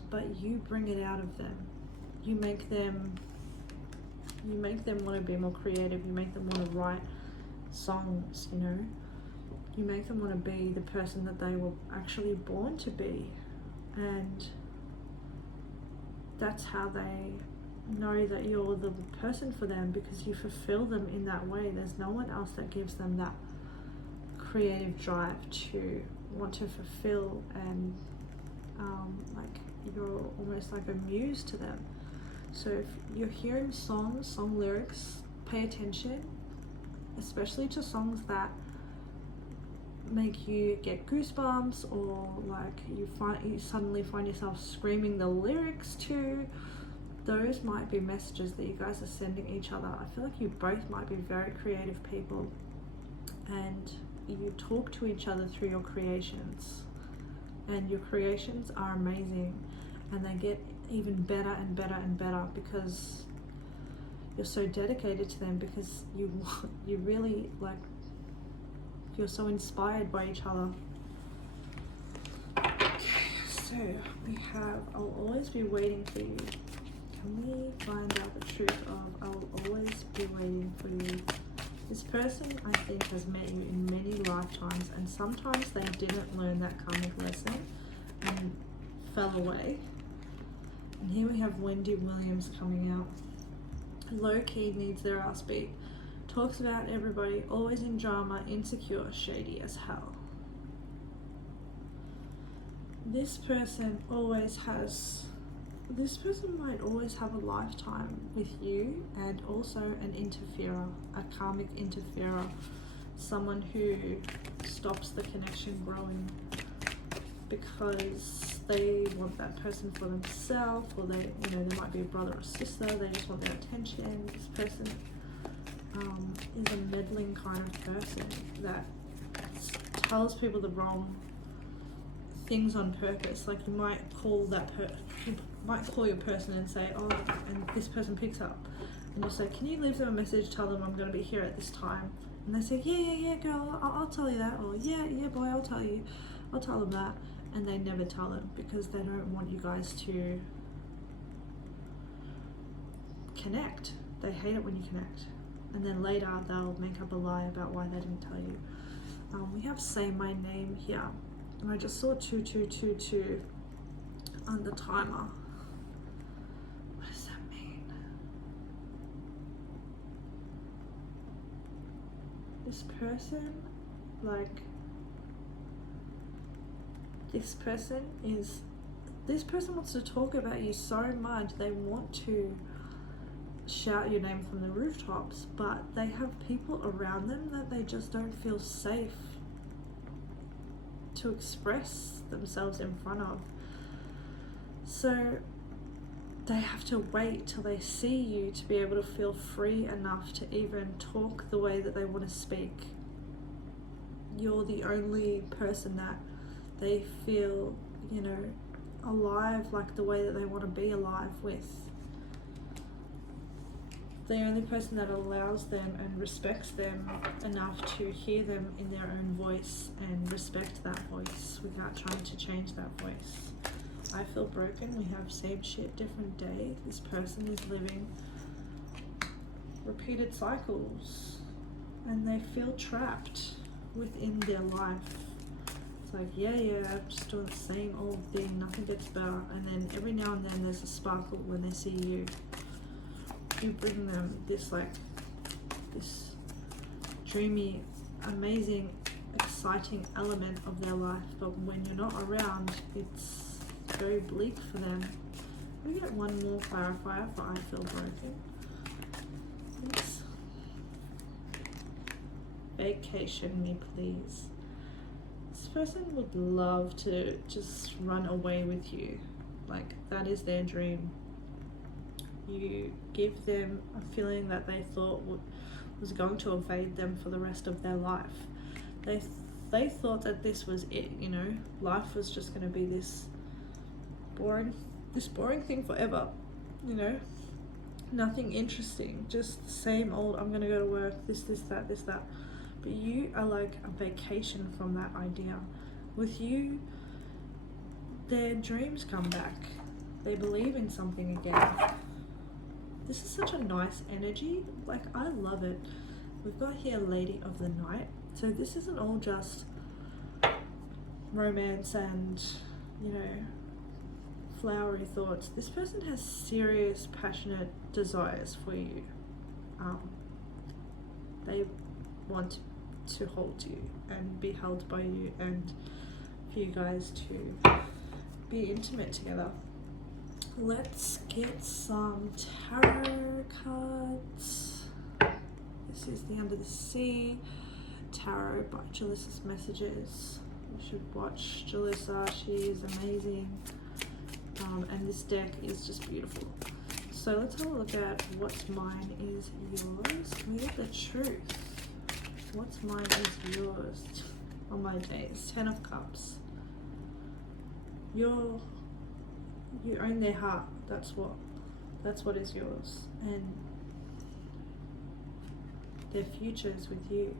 But you bring it out of them. You make them want to be more creative. You make them want to write songs, you know. You make them want to be the person that they were actually born to be. And that's how they know that you're the person for them, because you fulfill them in that way. There's no one else that gives them that creative drive to want to fulfill, and like you're almost like a muse to them. So if you're hearing song lyrics, pay attention, especially to songs that make you get goosebumps, or like you suddenly find yourself screaming the lyrics to. Those might be messages that you guys are sending each other. I feel like you both might be very creative people, and you talk to each other through your creations, and your creations are amazing, and they get even better and better and better because you're so dedicated to them, because you really like, you're so inspired by each other. So we have, I'll always be waiting for you. Can we find out the truth of I'll always be waiting for you? This person, I think, has met you in many lifetimes, and sometimes they didn't learn that karmic lesson and fell away. And here we have Wendy Williams coming out. Low key, needs their ass beat. Talks about everybody, always in drama, insecure, shady as hell. This person might always have a lifetime with you, and also an interferer, a karmic interferer, someone who stops the connection growing because they want that person for themselves, or they might be a brother or sister, they just want their attention. This person is a meddling kind of person that tells people the wrong things on purpose. Like you might call your person and say, oh, and this person picks up, and you'll say, can you leave them a message, tell them I'm going to be here at this time, and they say, yeah girl, I'll tell you that, or yeah boy, I'll tell them that, and they never tell them because they don't want you guys to connect. They hate it when you connect, and then later they'll make up a lie about why they didn't tell you. We have Say My Name here, and I just saw 2222 on the timer. What does that mean? This person wants to talk about you so much. They want to shout your name from the rooftops, but they have people around them that they just don't feel safe to express themselves in front of. So they have to wait till they see you to be able to feel free enough to even talk the way that they want to speak. You're the only person that they feel, alive, like the way that they want to be alive with. The only person that allows them and respects them enough to hear them in their own voice and respect that voice without trying to change that voice. I feel broken. We have same shit, different day. This person is living repeated cycles, and they feel trapped within their life. It's like, yeah, I'm just doing the same old thing, nothing gets better, and then every now and then there's a sparkle when they see you. You bring them this dreamy, amazing, exciting element of their life, but when you're not around, it's very bleak for them. Can we get one more clarifier for I feel broken? Yes. Vacation me, please. person would love to just run away with you. Like, that is their dream. You give them a feeling that they thought was going to evade them for the rest of their life. They thought that this was it, you know, life was just going to be this boring thing forever, you know, nothing interesting, just the same old, I'm going to go to work, this, that. But you are like a vacation from that idea. With you, their dreams come back. They believe in something again. This is such a nice energy. Like, I love it. We've got here Lady of the Night. So this isn't all just romance and, you know, flowery thoughts. This person has serious, passionate desires for you. They want to hold you and be held by you, and for you guys to be intimate together. Let's get some tarot cards. This is the Under the Sea Tarot by Julissa's Messages. You should watch Julissa, she is amazing. And this deck is just beautiful. So let's have a look at what's mine is yours. We get the truth. What's mine is yours on my days. 10 of Cups. You own their heart. That's what is yours, and their future is with you.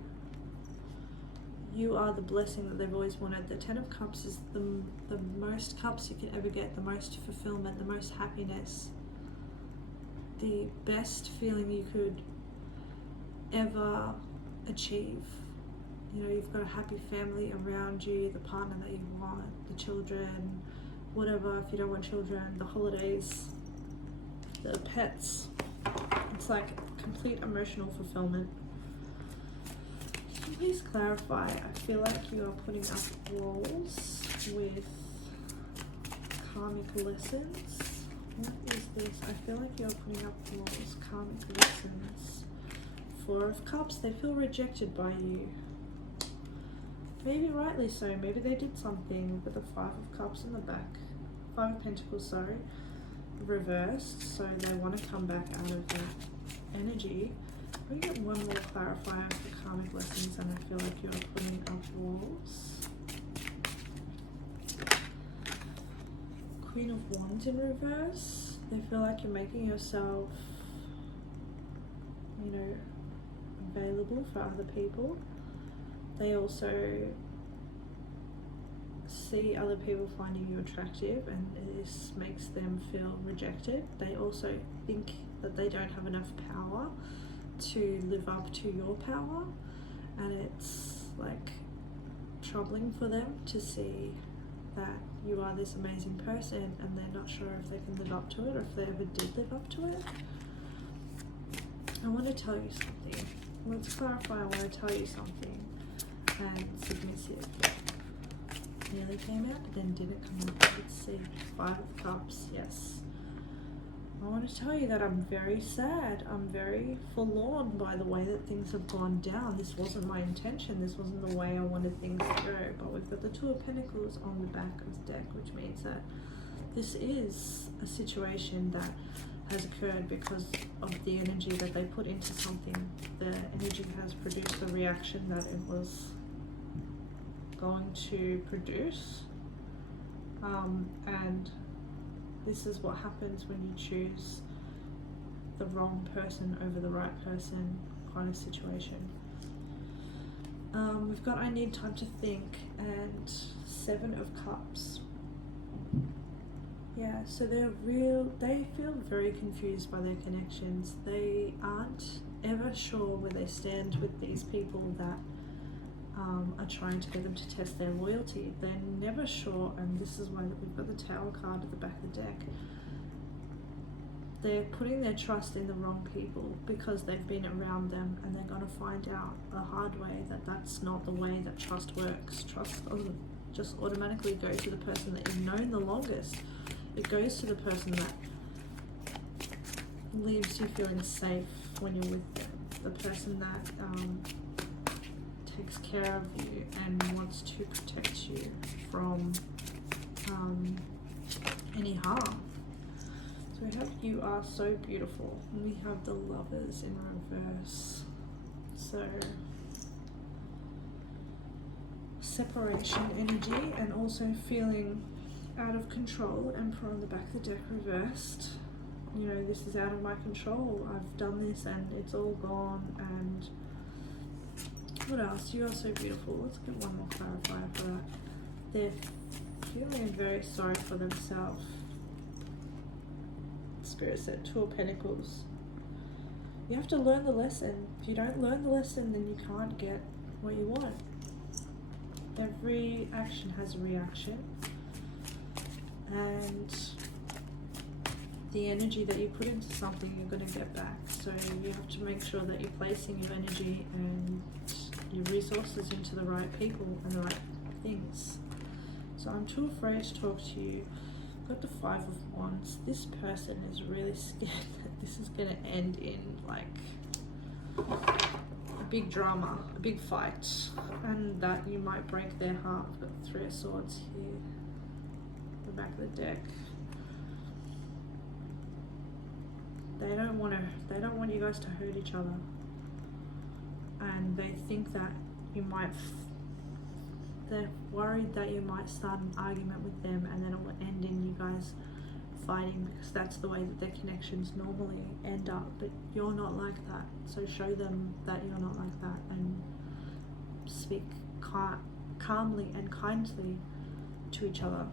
You are the blessing that they've always wanted. The 10 of Cups is the most cups you can ever get, the most fulfillment, the most happiness, the best feeling you could ever achieve. You know, you've got a happy family around you, the partner that you want, the children, whatever. If you don't want children, the holidays, the pets. It's like complete emotional fulfillment. Please clarify. I feel like you are putting up walls with karmic lessons. What is this? I feel like you're putting up walls, karmic lessons. 4 of Cups. They feel rejected by you. Maybe rightly so. Maybe they did something with the 5 of Cups in the back. 5 of Pentacles, sorry. Reversed. So they want to come back out of that energy. We get one more clarifier for karmic lessons, and I feel like you're putting up walls. Queen of Wands in reverse. They feel like you're making yourself, you know, available for other people. They also see other people finding you attractive, and this makes them feel rejected. They also think that they don't have enough power to live up to your power, and it's like troubling for them to see that you are this amazing person and they're not sure if they can live up to it, or if they ever did live up to it. I want to tell you something. Let's clarify. I want to tell you something. And submissive nearly came out, but then didn't come out. Let's see. 5 of Cups. Yes. I want to tell you that I'm very sad. I'm very forlorn by the way that things have gone down. This wasn't my intention. This wasn't the way I wanted things to go. But we've got the 2 of Pentacles on the back of the deck, which means that this is a situation that has occurred because of the energy that they put into something. The energy has produced the reaction that it was going to produce. And this is what happens when you choose the wrong person over the right person kind of situation. We've got I need time to think, and 7 of Cups. Yeah, so they feel very confused by their connections. They aren't ever sure where they stand with these people that are trying to get them to test their loyalty. They're never sure, and this is why we've got the Tower card at the back of the deck. They're putting their trust in the wrong people because they've been around them, and they're going to find out the hard way that that's not the way that trust works. Trust doesn't just automatically go to the person that you've known the longest. It goes to the person that leaves you feeling safe when you're with them. The person that takes care of you and wants to protect you from any harm. So we have you are so beautiful. And we have the Lovers in reverse. So separation energy and also feeling out of control. Emperor on the back of the deck reversed. You know, this is out of my control. I've done this and it's all gone. And what else? You are so beautiful. Let's get one more clarifier for that. They're feeling very sorry for themselves. Spirit said 2 of Pentacles. You have to learn the lesson. If you don't learn the lesson, then you can't get what you want. Every action has a reaction. And the energy that you put into something, you're going to get back. So you have to make sure that you're placing your energy and your resources into the right people and the right things. So I'm too afraid to talk to you. Got the 5 of Wands. This person is really scared that this is going to end in like a big drama, a big fight, and that you might break their heart. Got 3 of Swords here, the back of the deck. They don't want you guys to hurt each other, and they think that you might. They're worried that you might start an argument with them and then it will end in you guys fighting, because that's the way that their connections normally end up. But you're not like that. So show them that you're not like that and speak calmly and kindly to each other.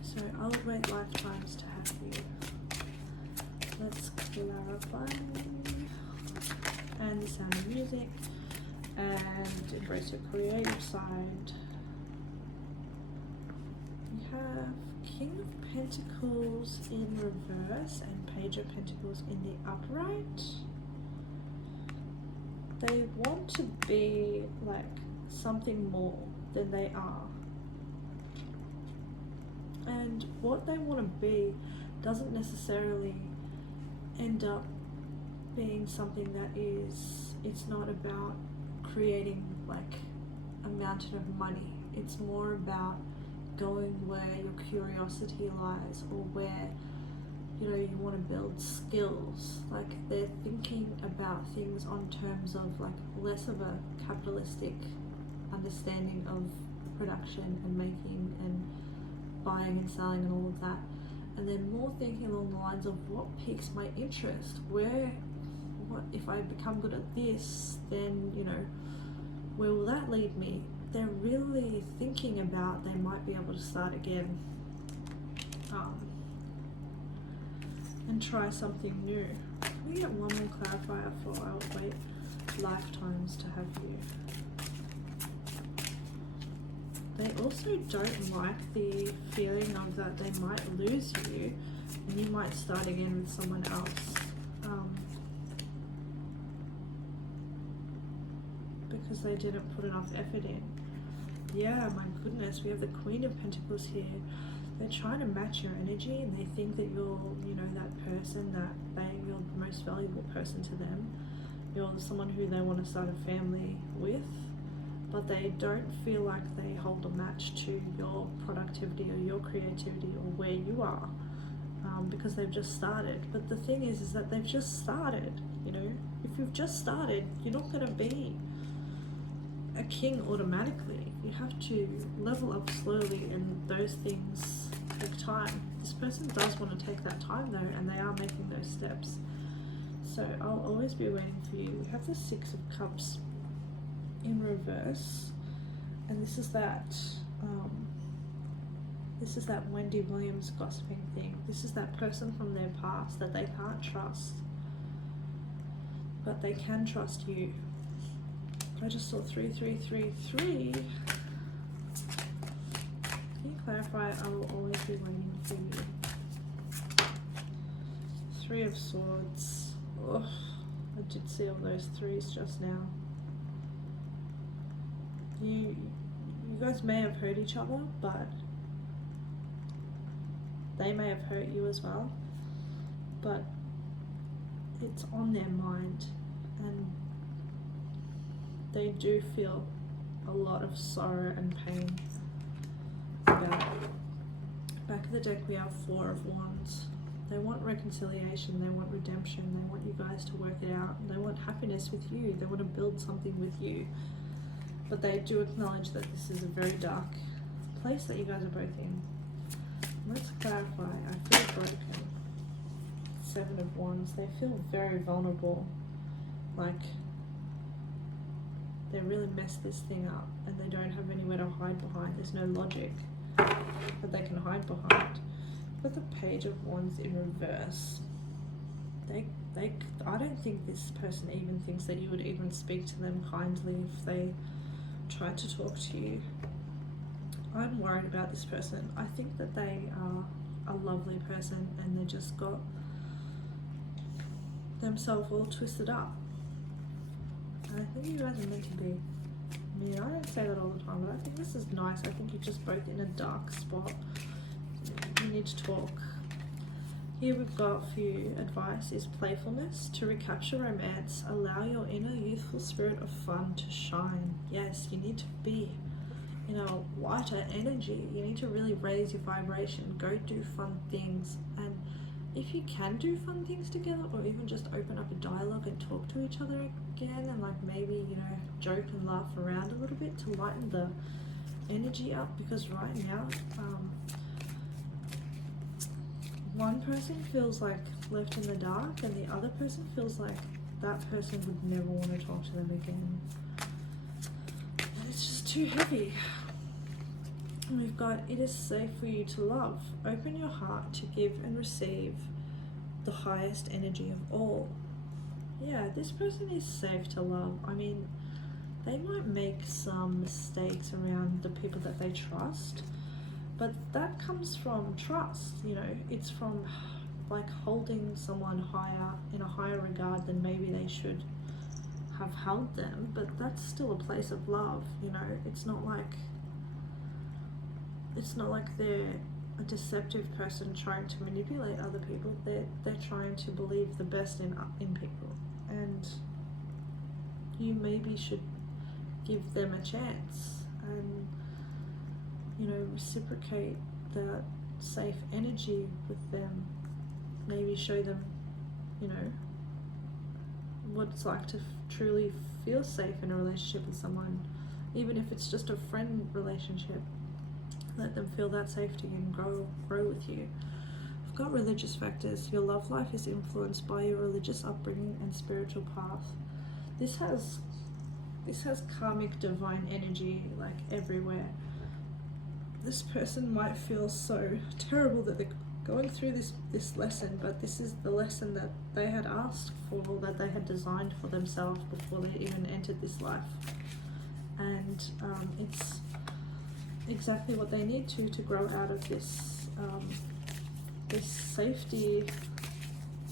So I would wait lifetimes to have you. Let's clarify. And the sound of music. And embrace your creative side. We have King of Pentacles in reverse and Page of Pentacles in the upright. They want to be like something more than they are. And what they want to be doesn't necessarily end up being something that is, it's not about creating like a mountain of money. It's more about going where your curiosity lies, or where, you know, you want to build skills. Like they're thinking about things on terms of like less of a capitalistic understanding of production and making and buying and selling and all of that, and then more thinking along the lines of what piques my interest, what if I become good at this, then, you know, where will that lead me? They're really thinking about they might be able to start again and try something new. Can we get one more clarifier for I'll wait lifetimes to have you? They also don't like the feeling of that they might lose you and you might start again with someone else. Because they didn't put enough effort in. Yeah, my goodness, we have the Queen of Pentacles here. They're trying to match your energy and they think that you're, you know, that person, you're the most valuable person to them. You're someone who they want to start a family with, but they don't feel like they hold a match to your productivity or your creativity or where you are, because they've just started. But the thing is that they've just started, you know. If you've just started, you're not going to be a king automatically. You have to level up slowly, and those things take time. This person does want to take that time though, and they are making those steps. So I'll always be waiting for you. We have the 6 of Cups in reverse, and this is that Wendy Williams gossiping thing. This is that person from their past that they can't trust, but they can trust you. I just saw 3333. Can you clarify? I will always be waiting for you. 3 of Swords. Oh, I did see all those 3s just now. You guys may have hurt each other, but they may have hurt you as well. But it's on their mind, and they do feel a lot of sorrow and pain about it. Back of the deck we have Four of Wands. They want reconciliation, they want redemption, they want you guys to work it out, they want happiness with you, they want to build something with you. But they do acknowledge that this is a very dark place that you guys are both in. Let's clarify. I feel broken. Seven of Wands. They feel very vulnerable. Like they really messed this thing up and they don't have anywhere to hide behind. There's no logic that they can hide behind. But the Page of Wands in reverse. I don't think this person even thinks that you would even speak to them kindly if they tried to talk to you. I'm worried about this person. I think that they are a lovely person and they just got themselves all twisted up. And I think you guys are meant to be. I mean, I don't say that all the time, but I think this is nice. I think you're just both in a dark spot. You need to talk. Here we've got for you, advice is playfulness. To recapture romance, allow your inner youthful spirit of fun to shine. Yes, you need to be in a lighter energy. You need to really raise your vibration. Go do fun things. And if you can do fun things together, or even just open up a dialogue and talk to each other again, and like maybe, you know, joke and laugh around a little bit to lighten the energy up, because right now, one person feels like left in the dark and the other person feels like that person would never want to talk to them again. And it's just too heavy. And we've got, it is safe for you to love. Open your heart to give and receive the highest energy of all. Yeah, this person is safe to love. I mean, they might make some mistakes around the people that they trust, but that comes from trust, you know. It's from like holding someone higher, in a higher regard than maybe they should have held them, but that's still a place of love, you know. It's not like they're a deceptive person trying to manipulate other people. They're trying to believe the best in people, and you maybe should give them a chance and, you know, reciprocate that safe energy with them. Maybe show them, you know, what it's like to truly feel safe in a relationship with someone, even if it's just a friend relationship. Let them feel that safety and grow with you. I've got religious factors. Your love life is influenced by your religious upbringing and spiritual path. This has karmic divine energy like everywhere. This person might feel so terrible that they're going through this lesson, but this is the lesson that they had asked for, that they had designed for themselves before they even entered this life. And it's exactly what they need to grow out of this this safety,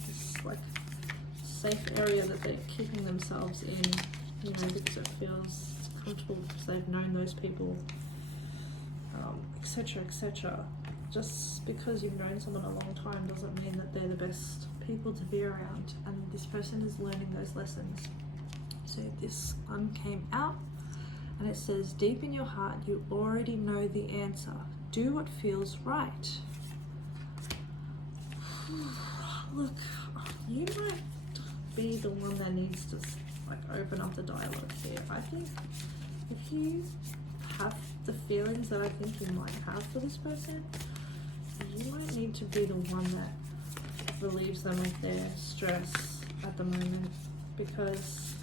this like safe area that they're keeping themselves in, you know, because it feels comfortable because they've known those people, etc, etc. Just because you've known someone a long time doesn't mean that they're the best people to be around, and this person is learning those lessons. So this one came out and it says, deep in your heart you already know the answer. Do what feels right. Look, you might be the one that needs to like open up the dialogue here. I think if you have the feelings that I think you might have for this person, you might need to be the one that relieves them of their stress at the moment, because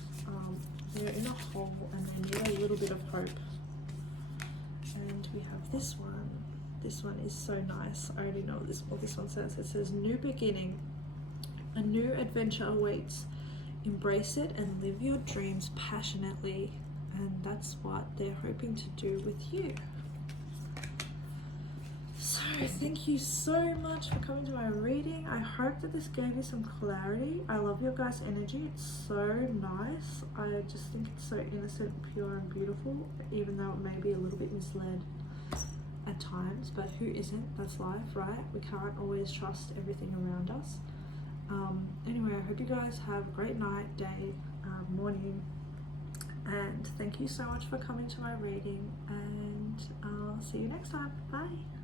they're in a hole and they need a little bit of hope. And we have this one. This one is so nice. I already know what this one says. It says, new beginning. A new adventure awaits. Embrace it and live your dreams passionately. And that's what they're hoping to do with you. So thank you so much for coming to my reading. I hope that this gave you some clarity. I love your guys' energy. It's so nice. I just think it's so innocent, pure and beautiful, even though it may be a little bit misled at times, but who isn't? That's life, right? We can't always trust everything around us. Anyway, I hope you guys have a great night, day, morning, And thank you so much for coming to my reading, and I'll see you next time. Bye.